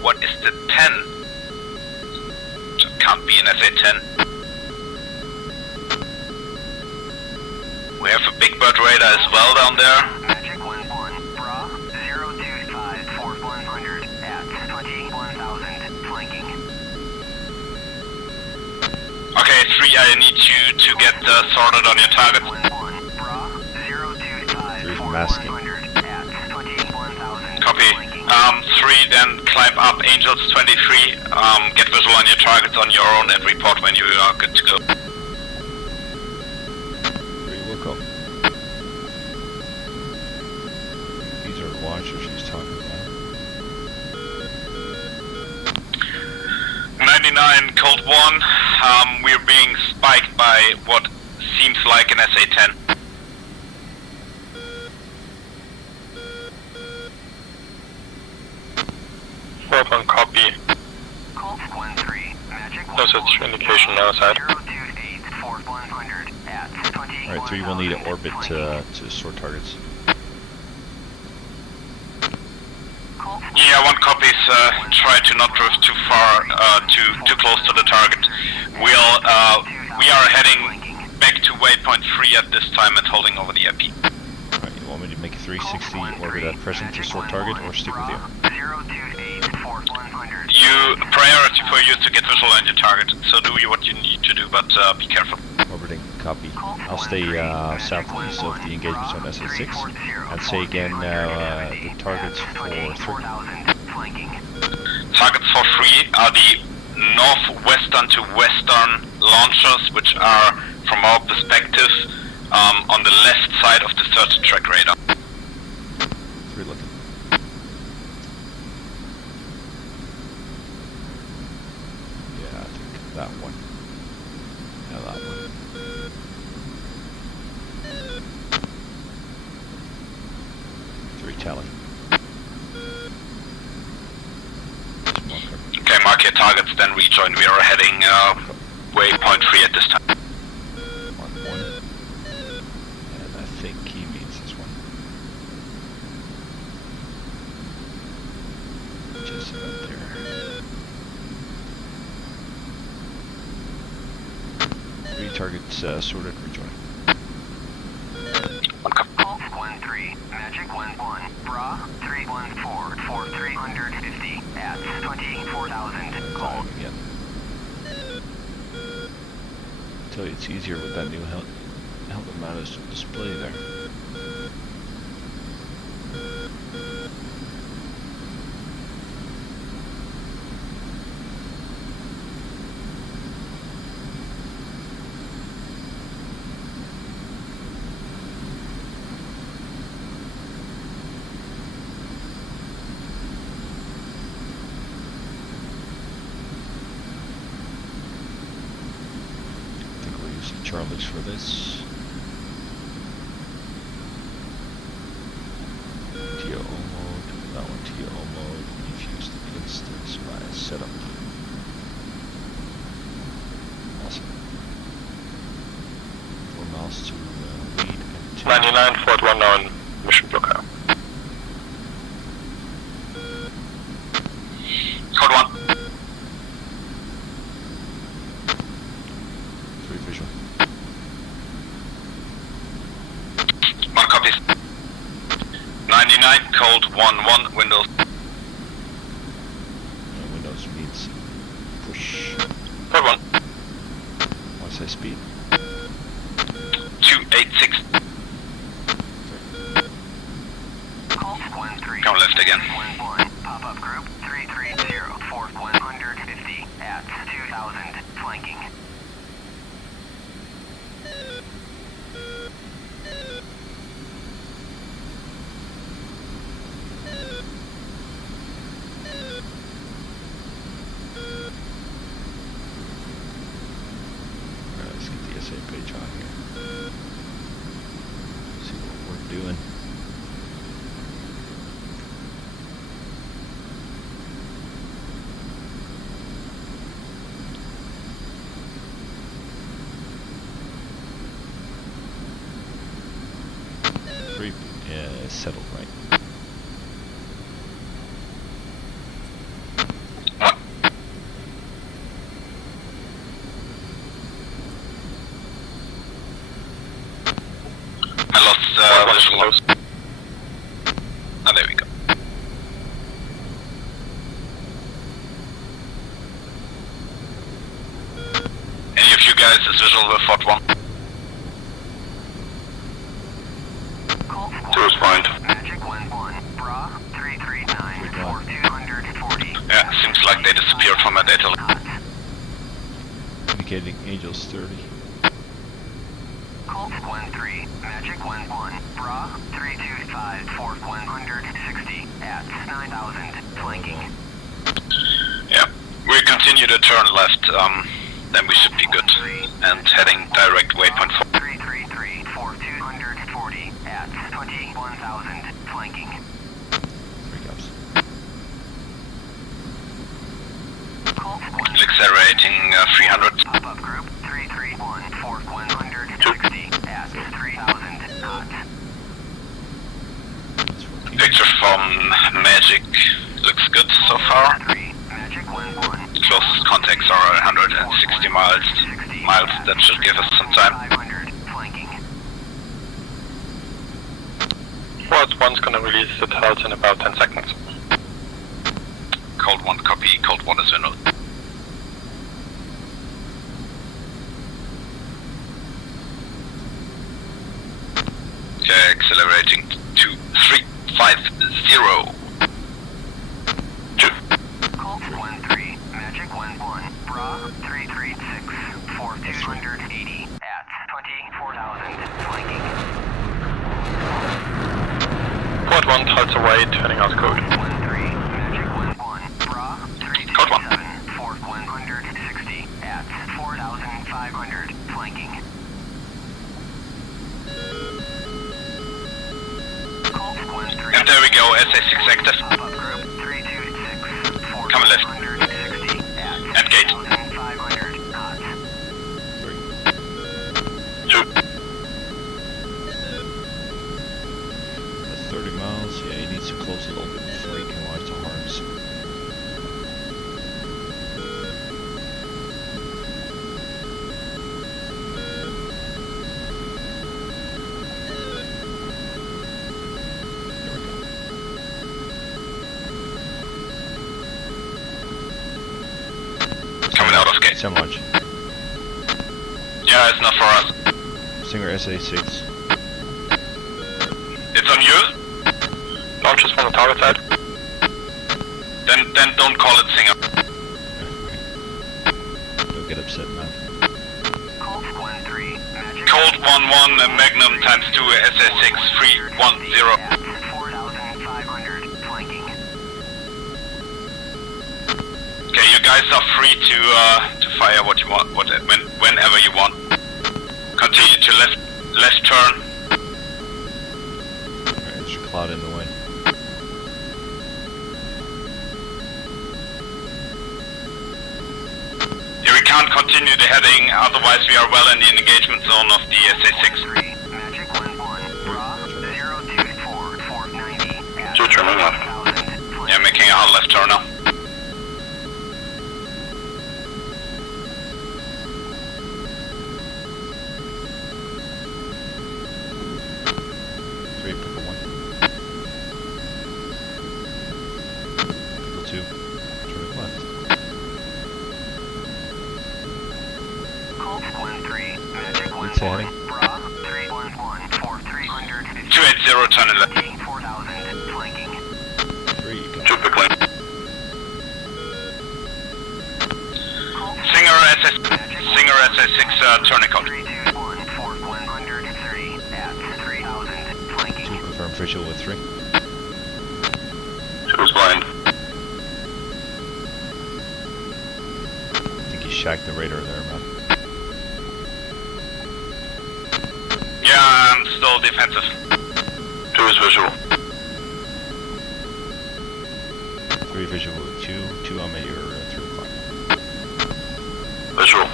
what is the 10? Just can't be an SA-10. We have a big bird radar as well down there. Magic 1-1, Bra 025 for 100 at 21,000. Flanking. Okay, 3, I need you to get sorted on your target. 1-1, Bra 025 Three's for masking. 100 at 21,000. Copy. Flanking. 3, then climb up Angels 23, get visual on your targets on your own and report when you are good to go. 3 will come. These are launchers she's talking about. 99 Colt 1, we're being spiked by what seems like an SA-10. On copy. Colt 1-3, Magic 1-1. No such indication outside. 028 for 100 at 21,000. Alright, 3 will need an orbit to sort targets. Colt Yeah, 1 copies, try to not drift too far, too close to the target. We are heading back to waypoint 3 at this time and holding over the IP. Alright, you want me to make a 360 orbit at present to sort target or stick with you? 028 for 100. Priority for you to get visual on your target, so do what you need to do, but be careful. Orbiting. copy. I'll stay southeast of the engagement zone SA6 and say again the targets for 3. Targets for 3 are the northwestern to western launchers, which are, from our perspective, on the left side of the third track radar. 3 looking. Yeah, I think that one. Yeah, that one. Tally. Okay, mark your targets, then rejoin. We are heading waypoint 3 at this time. Mark 1. And I think he means this one. Just about there. 3 targets sorted, rejoin. Colt 1-3, Magic 1-1, Bra 314 for 350 at 24,000. Colt. Again. I tell you, it's easier with that new helmet mounted display there. Charlies for this. TO mode, that one TO mode, defuse the instance by setup. Awesome. 4 miles to lead and 99, Fort 1 now in mission blocker. Code 1. 3 visual. 1 copies. 99, Colt 1-1, Windows. Windows means push. Code 1. What's high speed? 286. Colt 1-3. Come left again. 1-1, pop-up group 330 for 150 at 2,000, flanking. Let's get the SA page on here. See what we're doing. Settled right. I lost visual. Oh, there we go. Any of you guys is visual with Fort 1? Colt 2 is fine. Magic 1-1, Bra 339 for 240. Yeah, seems like they disappeared from my data. Indicating Angels 30. Colt 1-3, Magic 1-1, Bra 325 for 160 at 9,000, flanking. Yeah, we continue to turn left, then we should be good. And heading direct waypoint 4. 333 for 240 at 21,000, flanking. 3 cops. Colt 1. Accelerating 300. Pop-up group 331 for 160 at 3,000 knots. That's 14. Picture from Magic looks good so far. 3, Magic 1-1. Closest contacts are 160 miles. That should give us some time. 500, flanking. Fort 1's gonna release the turrets in about 10 seconds. Colt 1 copy, Colt 1 is Windows. accelerating to 350. Colt 1-3, Magic 1-1, Bra 336, 4280 at 24,000, flanking. Colt 1 holds away, turning out code. 1-3, Magic 1-1, Bra 337, 4160 at 4,500, flanking. Colt 1-3. And there we go, SA6 active. Pop-up group 326, Coming left. 4,160 at At gate. 500 knots. That's 30 miles. Yeah, he needs to close a little bit before he can launch the harms. There we go. Coming out of gate. Sam launch. Yeah, it's not for us. Singer SA6. It's on you? Launches from the target side. Then don't call it Singer. Don't get upset, man. Colt 1-3, Magic Colt 1-1, Magnum times 2, SA6 310. at 4,500, flanking. Okay, you guys are free to fire what you want, whenever you want. Continue to left turn. Alright, there's a cloud in the way. Yeah, we can't continue the heading, otherwise we are well in the engagement zone of the SA6. 3, Magic 1-1, Bra 024, 490 at Two turning left. 4,000, Yeah, making a hard left turn now. Three, pickle one. Pickle two. Turning left. Colt 1-3, Magic It's heading. 1-1, Bra 311, 4,350 280, turning left. 4,000, flanking. Three, you got it. Pickling. Singer SA6, turning code. 321, 4130 at 3,000, flanking. Two, confirm visual with three. Who's blind? I think he shagged the radar there, man. Yeah, I'm still defensive. Two is visual. Three visual with two. Two, I'm at your 3 o'clock. Visual.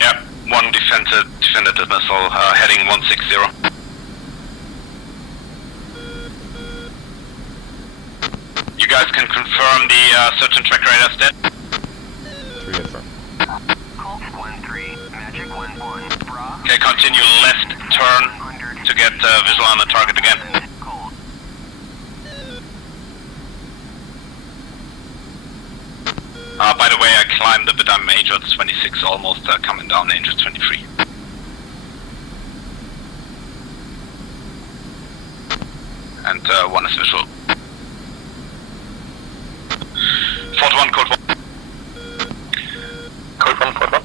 Yep, one definitive missile heading 160. You guys can confirm the search and track radar's dead? Three affirm. Colt 1-3, Magic 1-1, Bra Okay, continue left turn to get visual on the target again. Colt. By the way, I climbed a bit. I'm Angel 26, almost coming down Angel 23. And one is visual. Fort 1, code 1. Code 1, code 1.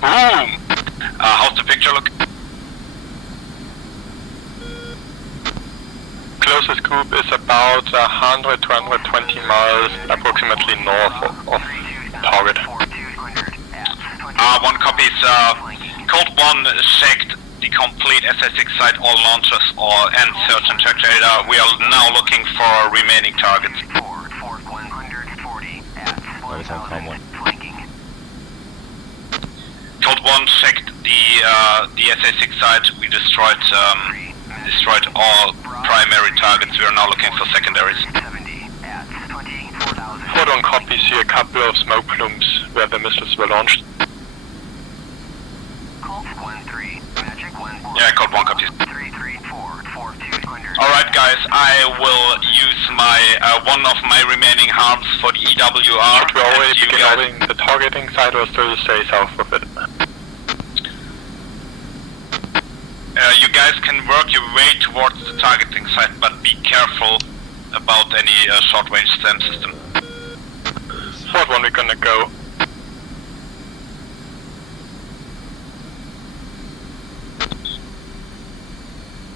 Boom! How's the picture look? Closest group is about 100 to 120 miles approximately north of target. 4,200 at 1 copies. Colt 1 checked the complete SA6 site, all launches and search and track radar. We are now looking for remaining targets. 140 at That was on com 1. flanking. Colt 1 checked the SA6 site. We destroyed all primary targets. We are now looking for secondaries. 70 at 24,000. Fort 1 copies, see a couple of smoke plumes where the missiles were launched. Colt 1-3, Magic 1-1. Yeah, Colt 1 copies. 334, 4200. Alright guys, I will use my one of my remaining harms for the EWR. Should we already you begin guys, moving the targeting side or still stay south of it? you guys can work your way towards the targeting site, but be careful about any short-range SAM system. What one we're gonna go?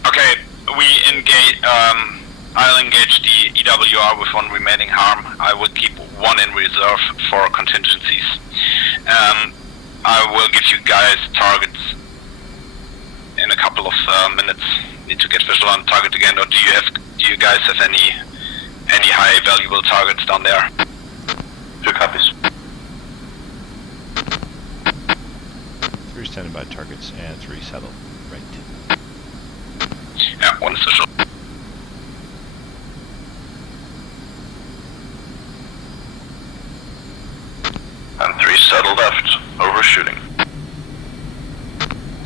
Okay, we engage. I'll engage the EWR with one remaining harm. I will keep one in reserve for contingencies. I will give you guys targets in a couple of minutes. Need to get visual on target again, or do you guys have any high valuable targets down there? 2 copies. 3 standing by targets and 3 settled. Right. Yeah, 1 is visual. And 3 settled left, overshooting.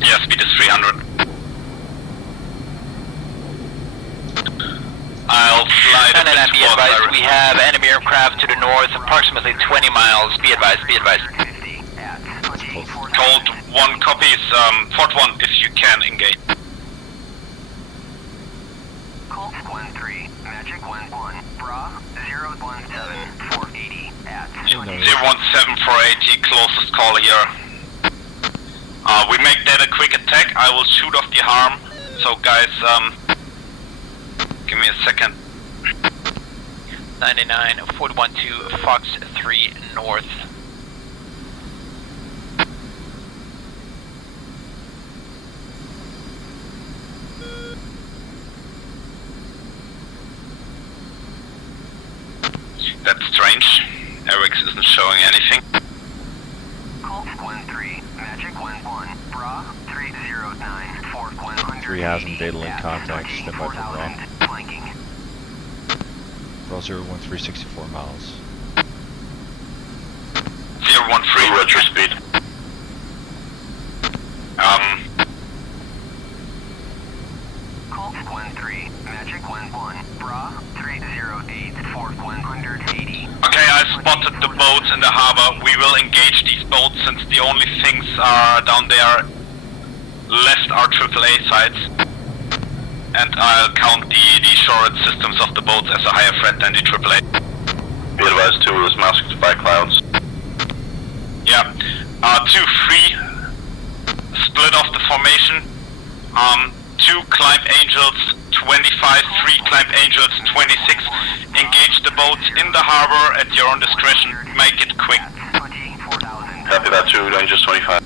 Yeah, speed is 300. I'll slide a bit be advised, we have enemy aircraft to the north, approximately 20 miles. Be advised, be advised. Colt 1 copies, Fort 1 if you can engage. Colt 1-3, Magic 1-1, Bra 017 480 at 017 480, closest call here. We make that a quick attack. I will shoot off the harm. So guys, give me a second. 99, 412, Fox 3 north. That's strange. Eric's isn't showing anything. Colt 1-3, Magic 1-1, Bra 309, Fort 100. 3 has him, data link contact, stand by for Bra. Flanking. Bra 013, 64 miles. 013, retro speed. Colt 1-3, Magic 1-1, Bra 308, Fort 180. Okay, I spotted the boats in the harbor. We will engage these boats since the only things are down there left are AAA sites. And I'll count the shore systems of the boats as a higher threat than the AAA. Be advised 2 is masked by clouds. Yeah. 2-3. Split off the formation. 2 climb angels, 25, 3 climb angels, 26. Engage the boats in the harbor at your own discretion. Make it quick. Copy that, 2 angels, 25.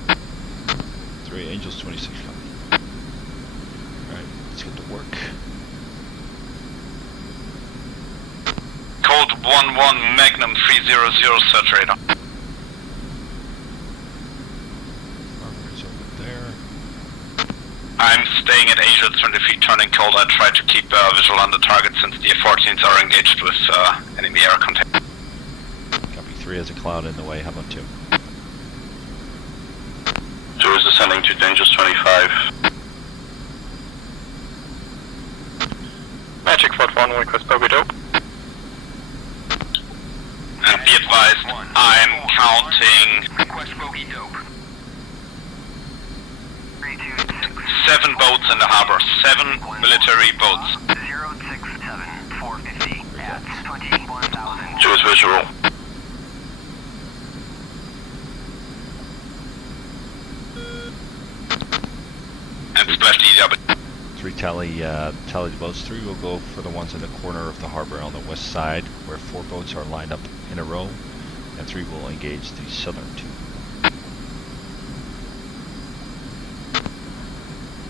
3 angels, 26. Alright, let's get to work. Colt 1-1 Magnum 300 search radar. Armor's over there. I'm staying at Angels 20 feet turning cold. I try to keep visual on the target since the F-14s are engaged with enemy air contact. Copy, 3 has a cloud in the way, how about 2? 2 is descending to Angels 25. Magic Fort 1, request bogey dope. And be advised, I'm counting Request bogey dope. 7 boats in the harbor. 7 military boats. 067 450 at 21,000. 2 is visual. And splash EW. 3 tally the boats. 3 will go for the ones in the corner of the harbor on the west side, where 4 boats are lined up in a row, and 3 will engage the southern 2.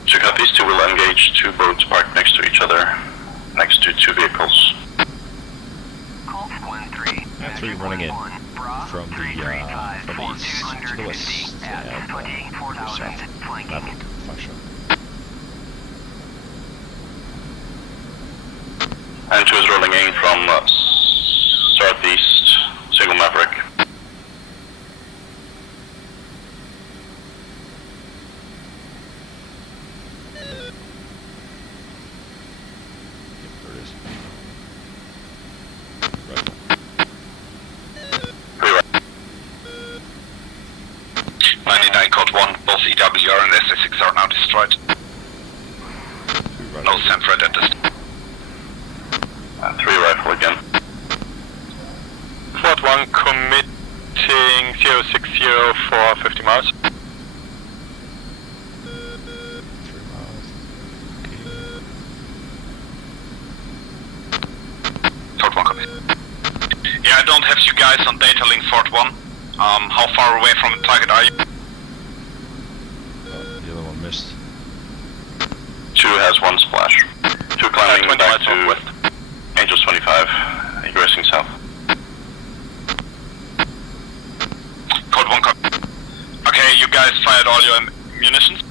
2 copies, 2 will engage 2 boats parked next to each other, next to 2 vehicles. Colt 1-3. And 3 running in from the east to the west and south. Maverick, function. And 2 is rolling in from southeast, single Maverick. There it is. Rifle. SA6 are now destroyed. No SAM threat at this time. 3 rifle again. Fort 1 committing 060 for 50 miles. 3 miles. Okay. Fort 1 copy. Yeah, I don't have you guys on data link Fort 1. How far away from the target are you? The other one missed. 2 has 1 splash. 2 climbing 20 back miles to northwest. Angels 25, egressing south. Code 1 copy. Okay, you guys fired all your munitions?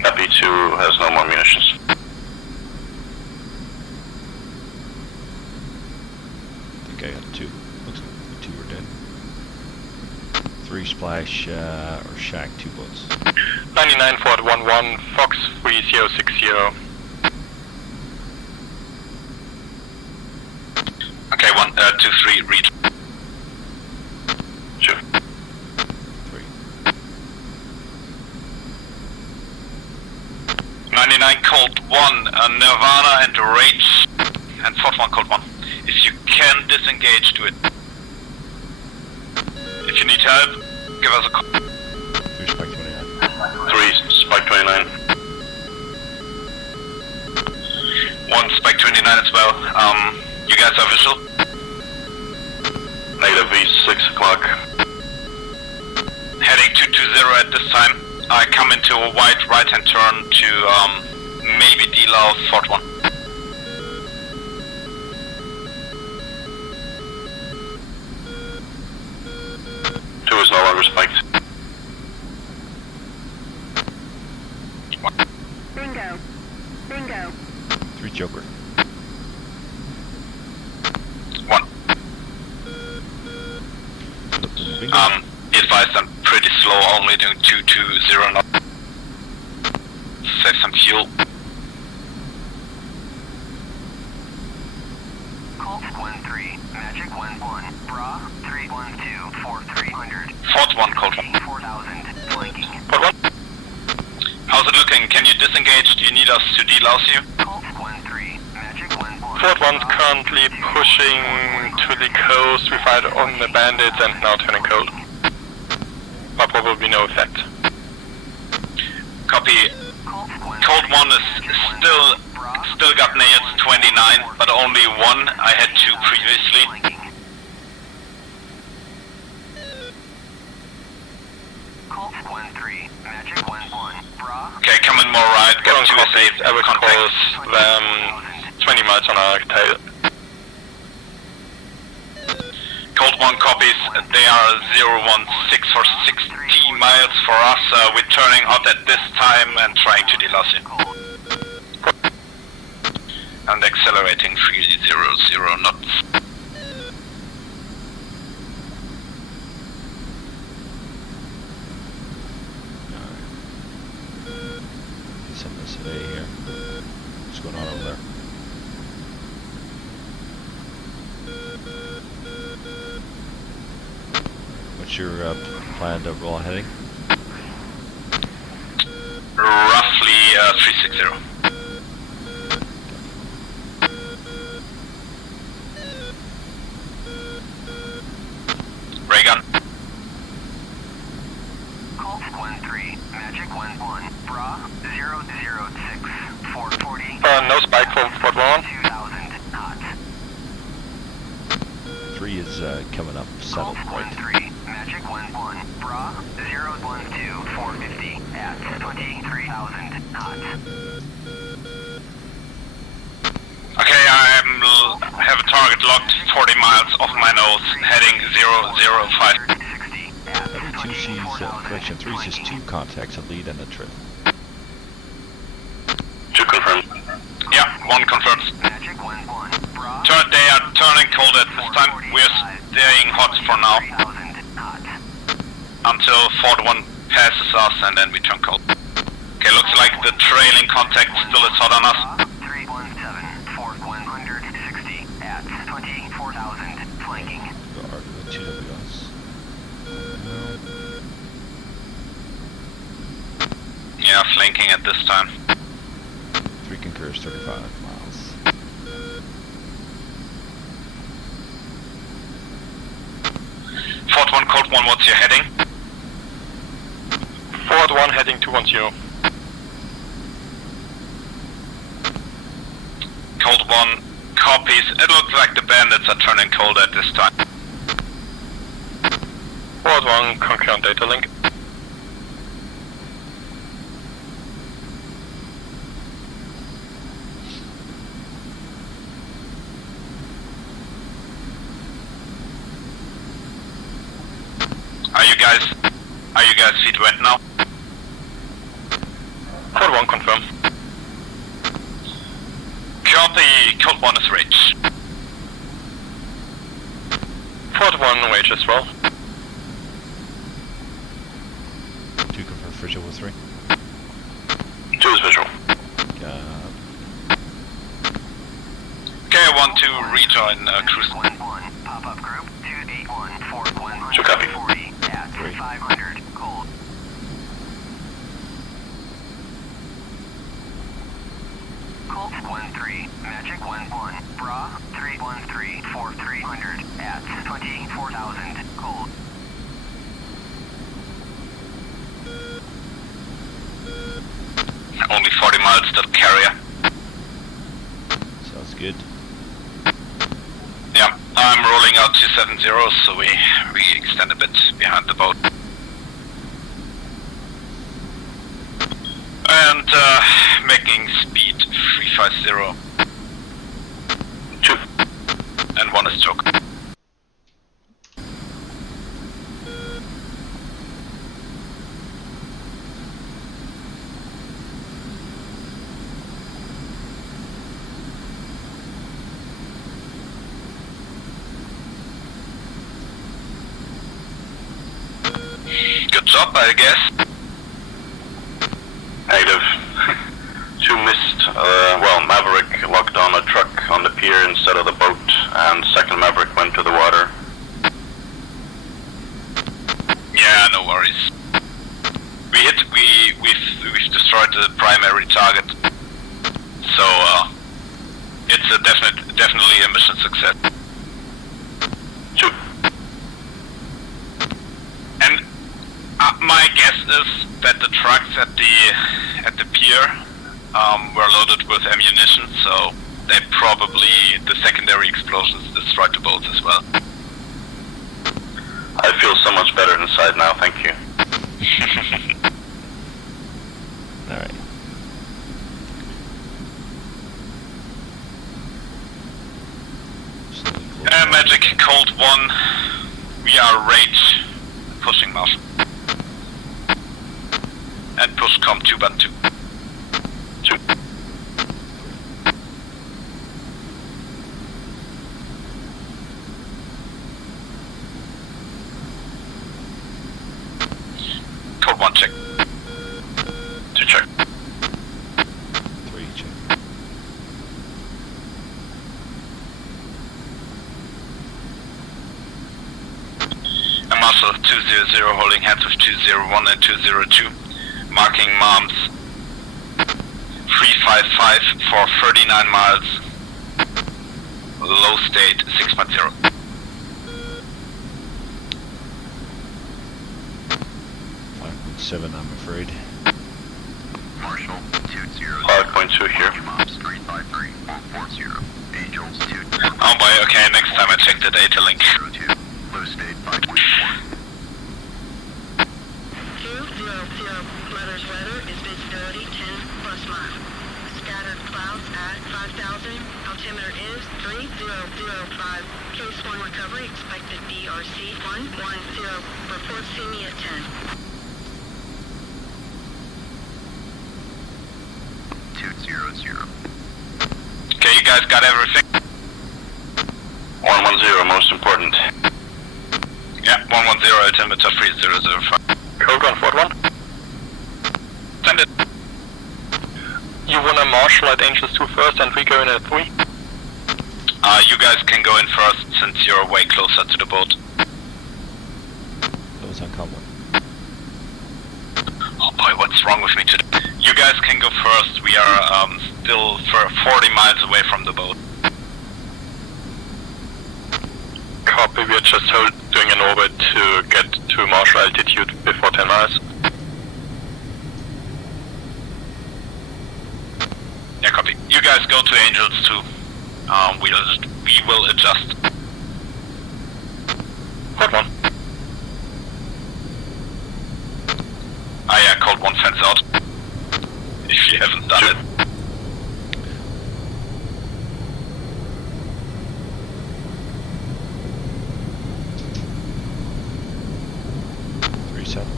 Copy 2 has no more munitions. I think I got 2. Looks like 2 are dead. 3 splash or shack, 2 bullets. 99 Fort 11, Fox 3060. Okay, 1, 2, 3, read. 2. 3. 99 Colt 1, Nirvana and Rage. And Fort 1 Colt 1. If you can disengage, do it. If you need help, give us a call. 3 spike 29. 3 spike 29. 1 spike 29 as well. You guys are visual? Negative V, 6 o'clock. Heading 220 at this time. I come into a wide right-hand turn to maybe delow Fort 1. Two is no longer spiked. Bingo. Bingo. 3 Joker. 1. Looked in the bingo. Be advised I'm pretty slow, only doing 220 knots. Save some fuel. Colt 13. Magic 11. Bra 312 for 300. Fort 1 Colt 1. 4,000. Flanking. Fort 1? How's it looking? Can you disengage? Do you need us to delouse you? Colt 13. Magic 11. Fort 1's currently pushing to the coast. We fired on the bandits and now turning cold. But probably no effect. Copy. Colt 1 is still got nails 29, but only 1. I had 2 previously. Colt 13. Magic 11. Bra. Okay, come in more right. Get Going 2 copy. safe I will contact. close them 20 miles on our tail. Colt 1 copies. They are 016 for 60 miles for us. We're turning hot at this time and trying to delouse you. And accelerating 300 knots. Some of this today here. What's going on over there? What's your planned overall heading? Roughly 360. Ray gun. Colt 13. Magic 11. Bra 006. 440. No spike from Fort 1. 2,000 knots. 3 is coming up settled, Colt right? 13. Magic 11. Bra 012. 450 at 23,000 knots. Okay, I have a target locked 40 miles off my nose, heading 005. 60 at Every 2 sees, 24,000 correction, 3 sees flanking. 2 contacts, a lead and a trip. 2 confirmed. Yeah, 1 confirms. Magic 11. Bra They are turning cold at this time. We're staying hot for now 3,000 knots. until Fort 1 passes us and then we turn cold. Okay, looks like the trailing contact still is hot on us. 317 for 160 at 24,000 flanking. Guard with 2 WS. thinking at this time. 3 concurs, 35 miles. Fort 1, Colt 1, what's your heading? Fort 1 heading 210. Colt 1, copies. It looks like the bandits are turning cold at this time. Fort 1, concurrent data link. Are you guys feet wet now? Fort 1 confirm. Copy, Colt 1 is rage. Fort 1 rage as well. 2 confirm visual 3. 2 is visual. Okay, 1, 2, rejoin cruise. 1, pop-up group 281 Fort 1. So copy. 40 at 500 Colt. Colt 13, Magic 11, Bra 313 for 300 at 24,000 Colt. Only 40 miles till carrier. Sounds good. Yeah, I'm rolling out 270, so we extend a bit behind the boat. And making speed 350. 2. And 1 is choke. Good job, I guess. Negative. 2 missed. Well, Maverick locked on a truck on the pier instead of the boat, and second Maverick went to the water. Yeah, no worries. We've destroyed the primary target, so it's a definitely a mission success. 2. And my guess is that the trucks at the pier were loaded with ammunition, so they probably, the secondary explosions destroyed the boats as well. I feel so much better inside now, thank you. Alright. Magic Colt 1, we are rage pushing Marshall. And push com 2 button 2. 2. Colt 1 check. 2 check. 3 check. And Marshall 200 holding heads with 201 and 202. Marking moms 355 for 39 miles. Low state 6.0. 5.7, I'm afraid. Marshall 20. 5.2 here. Moms 353 440. Angels 2. Oh boy, okay, next time I check the data link. 02. Low state 5.4. 200. Mother's weather is visibility 10 plus miles. Scattered clouds at 5,000. Altimeter is 3005. Case 1 recovery. Expected BRC 110. Report see me at 10. 200. Okay, you guys got everything? 110, most important. Yeah, 110, altimeter 3005. Colt on Fort 1. Send it. You wanna marshal at Angels 2 first and we go in at 3? You guys can go in first since you're way closer to the boat. That was uncommon. Oh boy, what's wrong with me today? You guys can go first. We are still 40 miles away from the boat. Copy, we are just doing an orbit to get to martial altitude before 10 miles. Yeah, copy. You guys go to Angels too. We will adjust. Hot one. Ah yeah, Colt 1 fence out. If you haven't done it.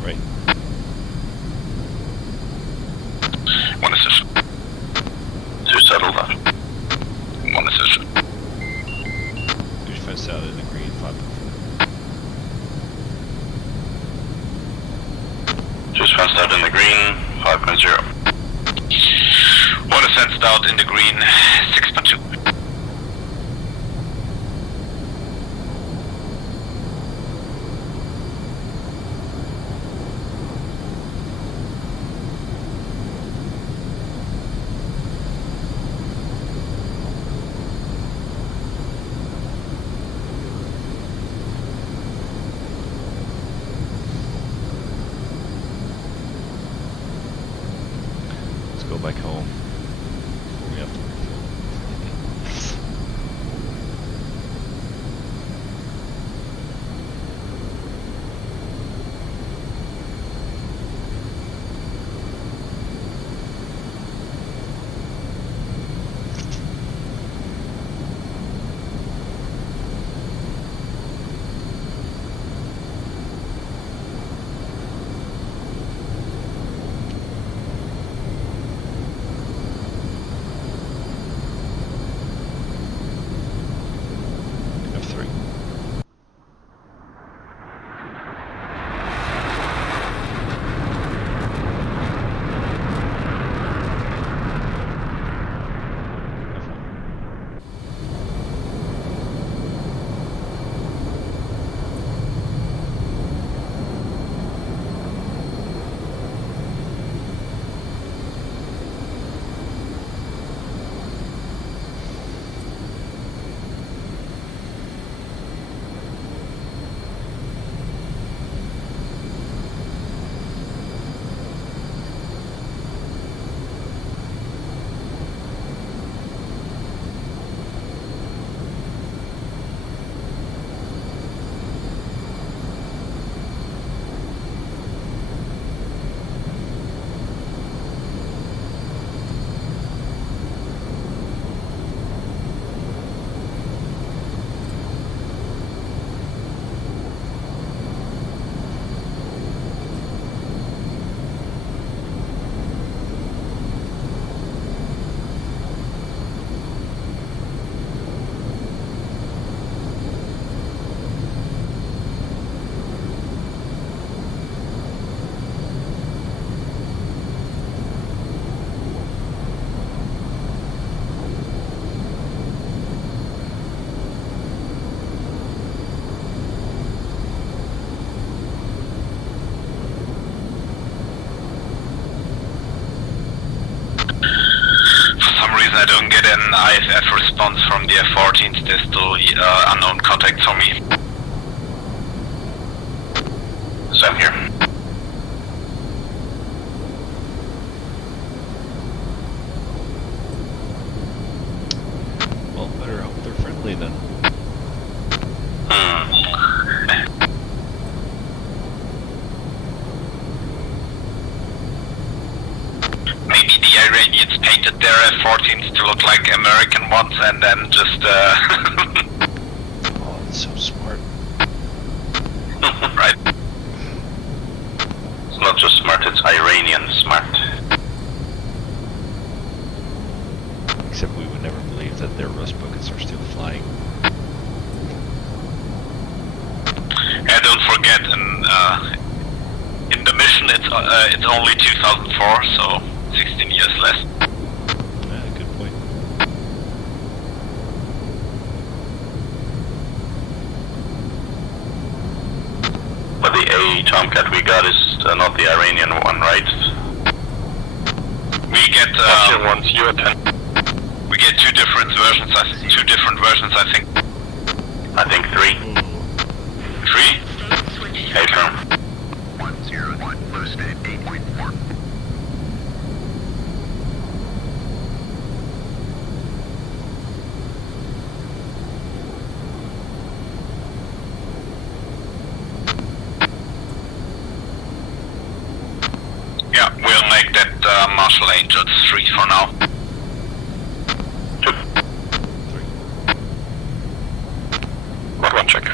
Right. One assist. 2 settled that. 1 assist. Who's fenced out in the green? 5. Just fenced out in the green, 5.0. 1 is fenced out in the green, 6.2. Go back home before we have to refuel. F3. I don't get an IFF response from the F-14s. There's still unknown contacts for me. Same here. Well, better hope they're friendly then. Maybe the Iranians painted their F-14s to look like American ones and then just Oh, that's so smart. right. It's not just smart, it's Iranian smart. Except we would never believe that their rust buckets are still flying. And don't forget, in the mission it's only 2004, so 16 years less. Yeah, good point. But the A Tomcat we got is not the Iranian one, right? We get Austrian 1, you 10. we get two different versions. I think. I think 3. 3? Hey, firm. 101, low state 8.4. Yeah, we'll make that Marshall Angels 3 for now. 2. 1 check.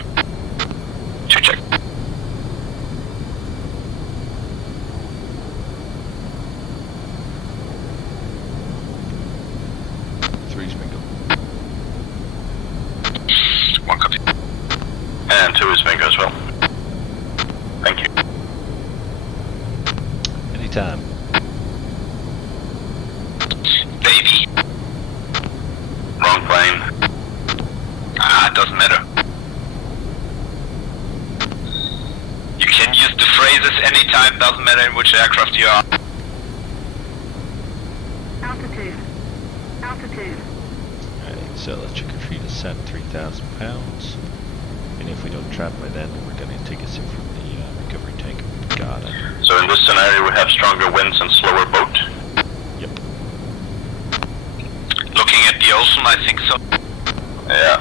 2 check. Three's bingo. 1 copy. And 2 is bingo as well. Thank you. Anytime. Baby. Wrong plane. Ah, it doesn't matter. You can use the phrases anytime, doesn't matter in which aircraft you are. Altitude. Altitude. Alright, so let's check our feet is set 3,000 pounds. And if we don't trap by then, we're gonna take us in from the recovery tank. Got it. So in this scenario, we have stronger winds and slower boat. Yep. Looking at the ocean, I think so. Yeah.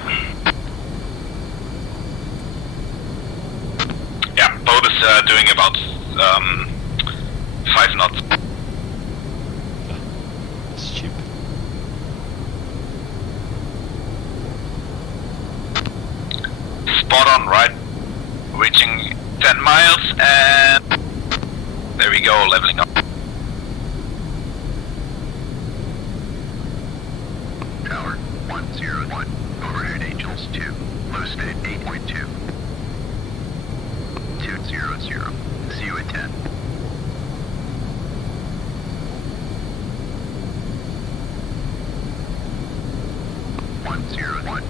Yeah, boat is doing about 5 knots. That's cheap. Spot on, right? Reaching 10 miles and there we go, leveling up. Tower 101, overhead Angels 2, low state 8.2. 200, see you at 10. One.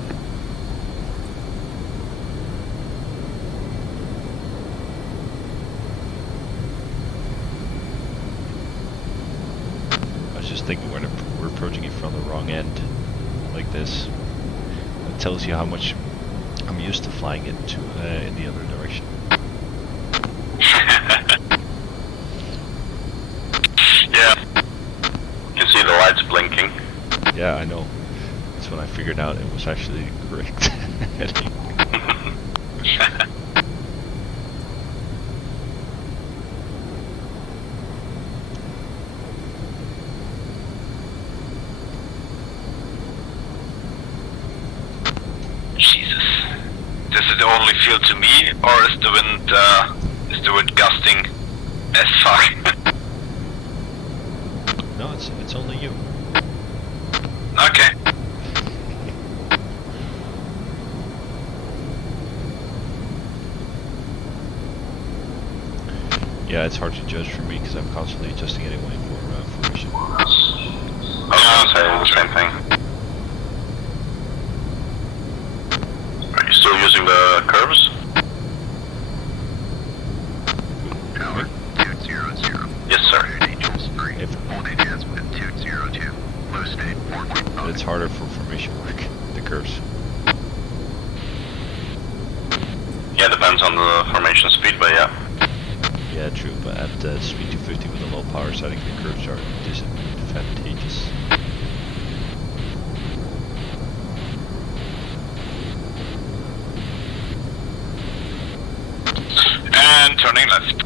I was just thinking we're approaching it from the wrong end, like this. It tells you how much I'm used to flying it to in the other direction. Yeah. You can see the lights blinking. Yeah, I know. That's when I figured out it was actually correct heading. Jesus. Does it only feel to me, or is the wind gusting as fuck? No, it's only you. Okay. Yeah, it's hard to judge for me because I'm constantly adjusting anyway for formation. I was gonna say the same thing. Are you still using the curves? Tower 200. Yes, sir. Angels 3, hold enhancement 202, low state 4.5. It's harder for formation work, the curves. Yeah, depends on the formation speed, but yeah. Yeah, true, but at speed 250 with a low power setting, the curves are disadvantageous. And turning left.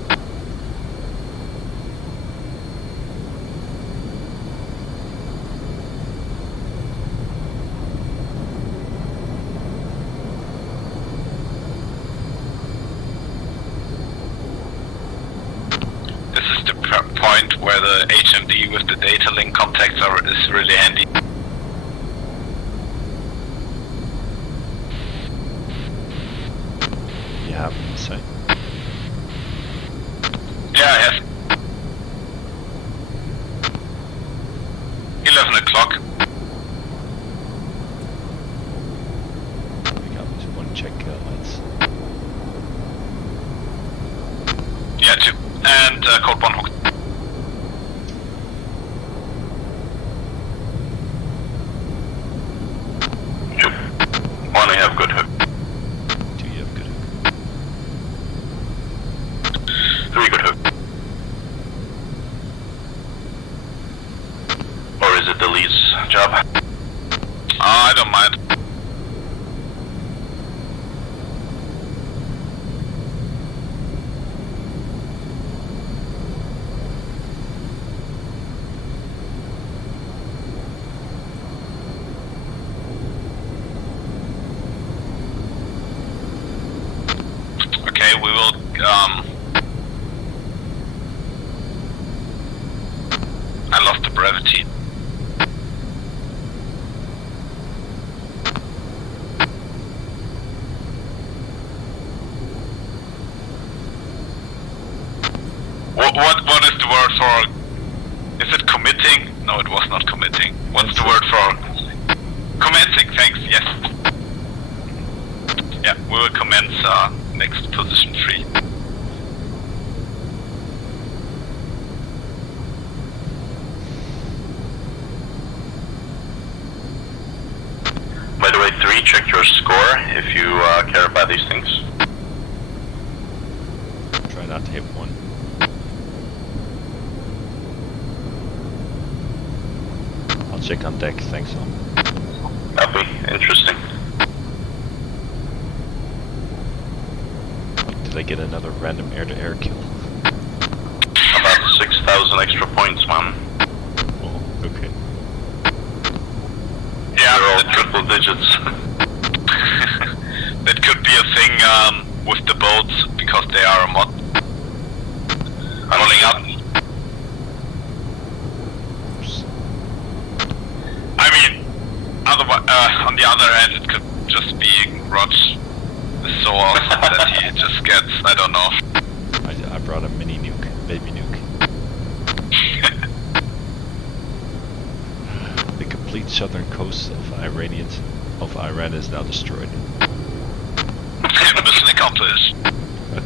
This is the point where the HMD with the data link contacts is really handy. You have on the site. Yeah, I have. 11 o'clock. We got this one check lights. Yeah, 2. And Colt 1 hooked. Good job. I don't mind. Okay, we will I lost the brevity. What is the word for? Is it committing? No, it was not committing. What's the word for? Commencing. Thanks. Yes. Yeah, we will commence next position 3. By the way, 3, check your score if you care about these things. Try not to hit 1. I'll check on deck, thanks all. Copy. Interesting. Did I get another random air-to-air kill? About 6,000 extra points, man. Oh, okay. Yeah, They're all triple digits. that could be a thing with the boats because they are a mod. Rolling up. I mean, otherwise, on the other hand, it could just be Rog is so awesome that he just gets, I don't know. I brought a mini nuke, baby nuke. The complete southern coast of Iran is now destroyed. Mission accomplished.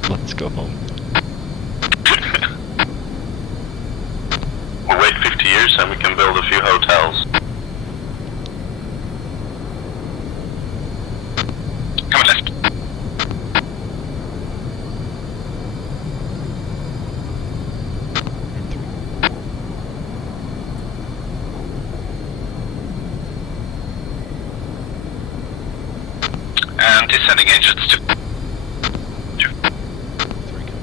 Let's go home. We'll wait 50 years and we can build a few hotels. Come on, left. And descending engines to 2. 3 go.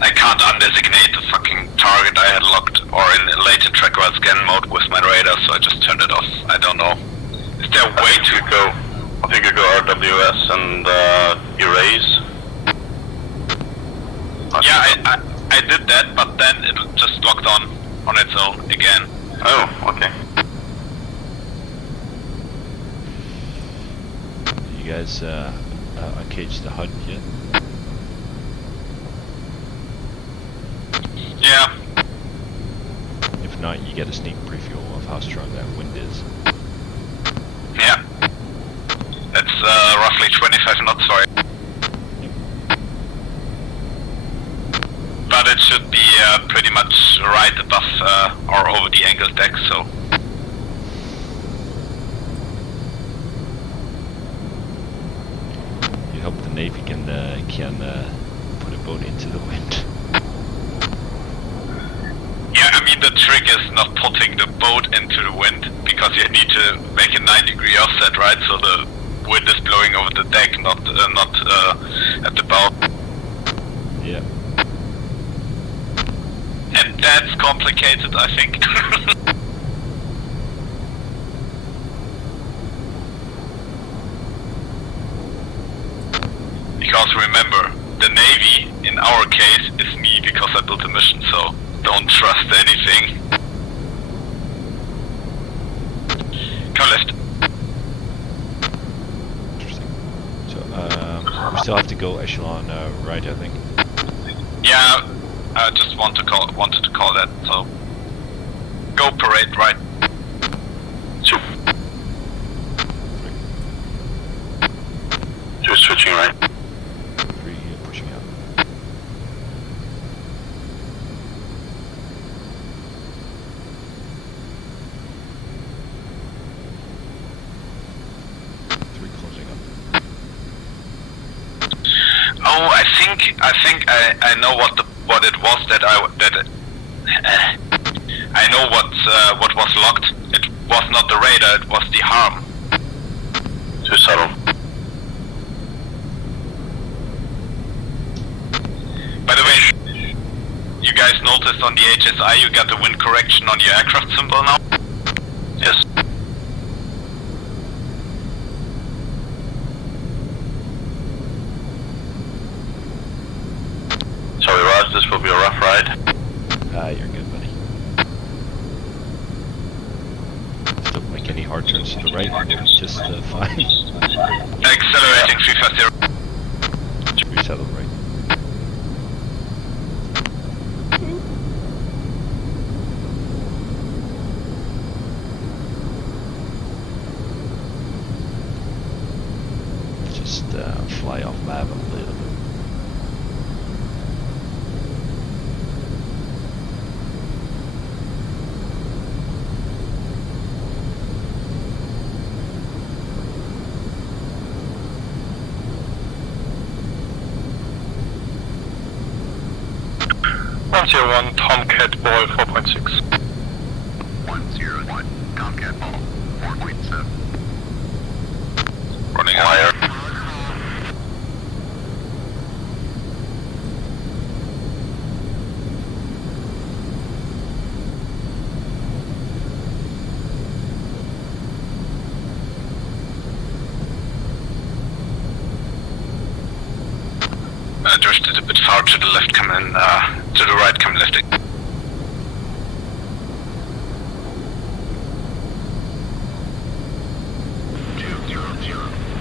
I can't undesignate the fucking target I had locked or in a later track while scan mode with my radar, so I just turned it off. I don't know. Is there a way to go? I think you go RWS and erase. Yeah, I did that, but then it just locked on its own again. Oh, okay. You guys uncaged the HUD yet? Yeah. If not, you get a sneak preview of how strong that wind is. Yeah. That's roughly 25 knots, sorry. But it should be pretty much right above or over the angled deck, so. You hope the Navy can put a boat into the wind. Yeah, I mean the trick is not putting the boat into the wind, because you need to make a 9-degree offset, right? So the wind is blowing over the deck, not at the bow. Yeah. And that's complicated, I think. Because remember, the Navy, in our case, is me because I built a mission, so don't trust anything. Come left. Interesting. So we still have to go echelon right, I think. Yeah, I just wanted to call that, so go parade right. 2. 2 switching right. 3 pushing out. I know what it was that I know what was locked. It was not the radar, it was the harm. Too subtle. By the way, you guys noticed on the HSI you got the wind correction on your aircraft symbol now? Yes. Sorry, Raj, this will be a rough ride. You're good, buddy. Don't make any hard turns to the right, just fine. Accelerating 350. Resettle right. Just fly off lab a little bit. One Tomcat Ball 4.6. 101 Tomcat Ball 4.7. Running higher. Drifted a bit far to the left, coming to the right, coming lifting.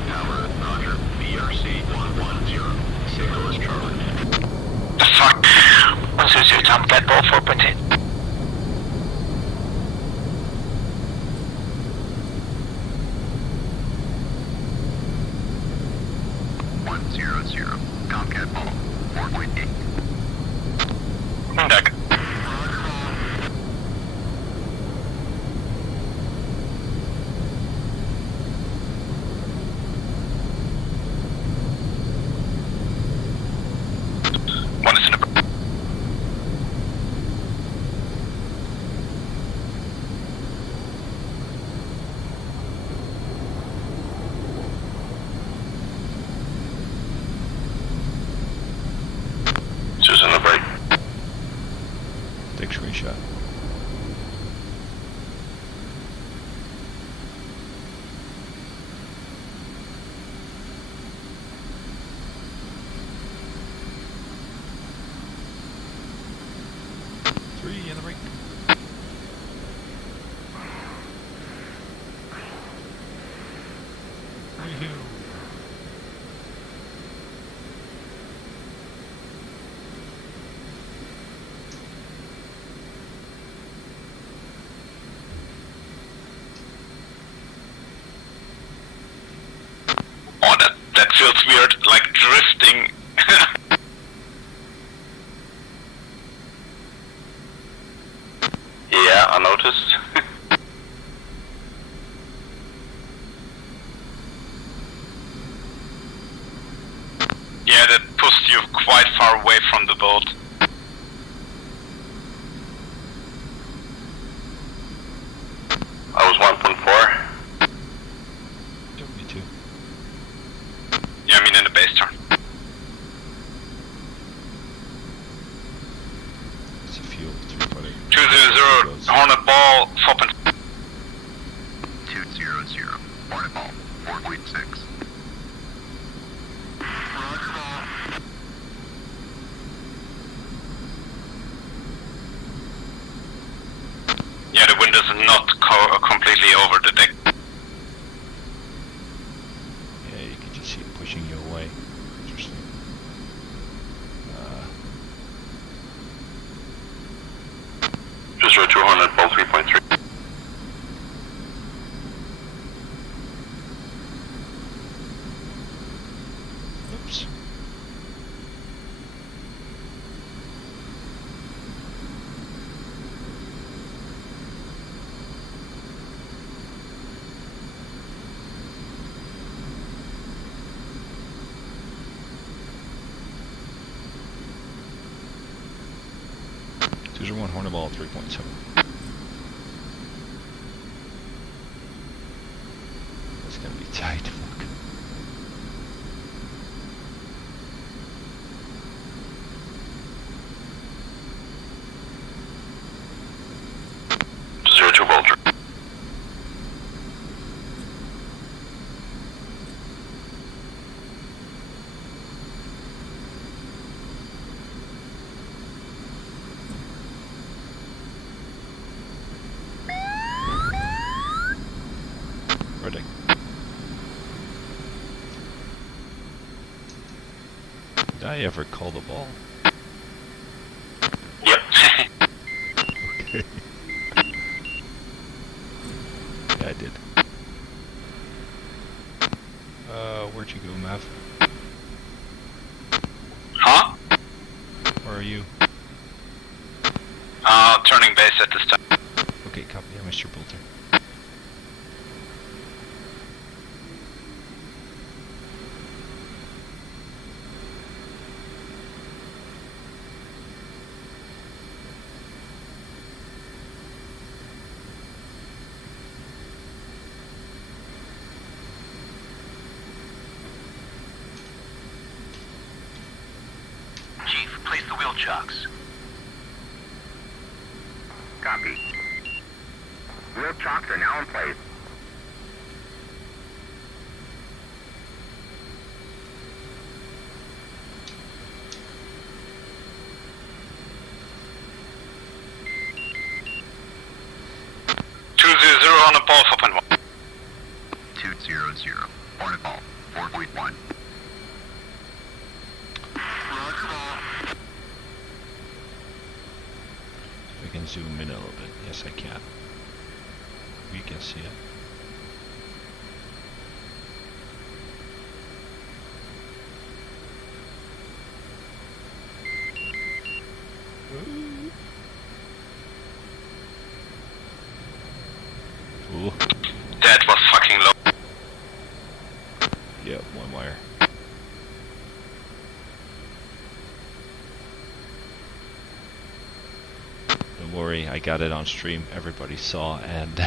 Tower, Roger. BRC 110. Signal is Charlie. The fuck? 100 Tomcat Ball 4.8. Tomcat Ball 4.8. On deck. One is in the... Two's in the break. Take screenshot. Three in the break. Oh, that feels weird, like drifting. Yeah, I noticed. Yeah, that pushed you quite far away from the boat. I was 1.4. Me too. Yeah, I mean in the base turn. It's a fuel 3.8. 200 Hornet Ball 4.6. 200 Hornet Ball 4.6. Yeah, the wind is not completely over the deck. Yeah, you can just see it pushing you away. Interesting. 202 Hornet Ball 3.3. Oops. 201 Horniball 3.7. That's gonna be tight. Fuck. Bolter. Ready. Did I ever call the ball? Yep. Okay. Yeah, I did. Where'd you go, Mav? Huh? Where are you? Turning base at this time. Okay, copy. I missed your bolter. Chief, place the wheel chocks. Copy. Wheel chocks are now in place. On a ball 4.1. 200. Hornet ball 4.1. I can zoom in a little bit. Yes, I can. We can see it. Ooh. That was fucking low. Yeah, one wire. Don't worry, I got it on stream. Everybody saw, and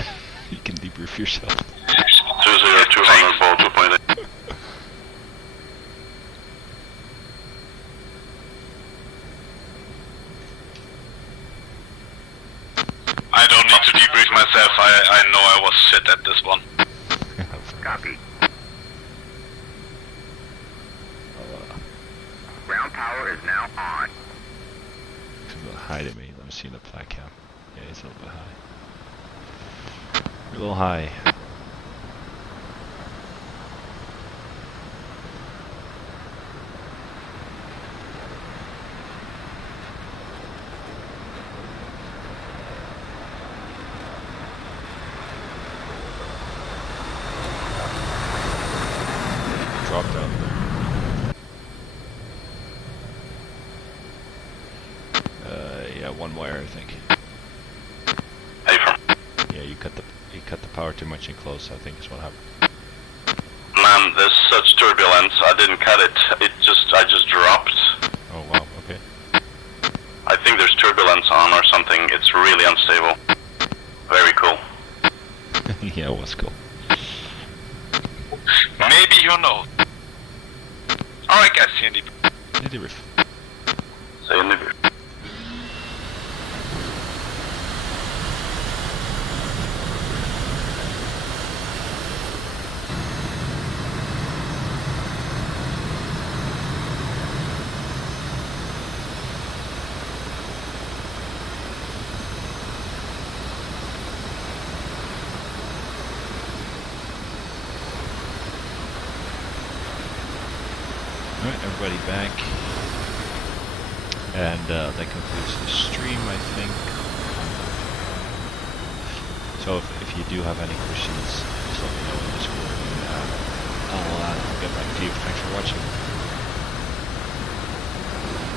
you can debrief yourself. 202 ball 2.8. I don't need to debrief myself. I know I was shit at this one. Copy. Ground power is now on. It's a little high to me. Let me see the flat cam. Yeah, it's a little bit high. You're a little high. Dropped out. Yeah, one wire, I think. Yeah, you cut the power too much in close, I think is what happened. Man, there's such turbulence. I didn't cut it. I just dropped. Oh wow, okay. I think there's turbulence on or something. It's really unstable. Very cool. Yeah, it was cool. Maybe you know. Alright guys, see you in the... Yeah, debrief. See you in the... Alright, everybody back. And that concludes the stream, I think. So if you do have any questions, just let me know in Discord and I'll get back to you. Thanks for watching.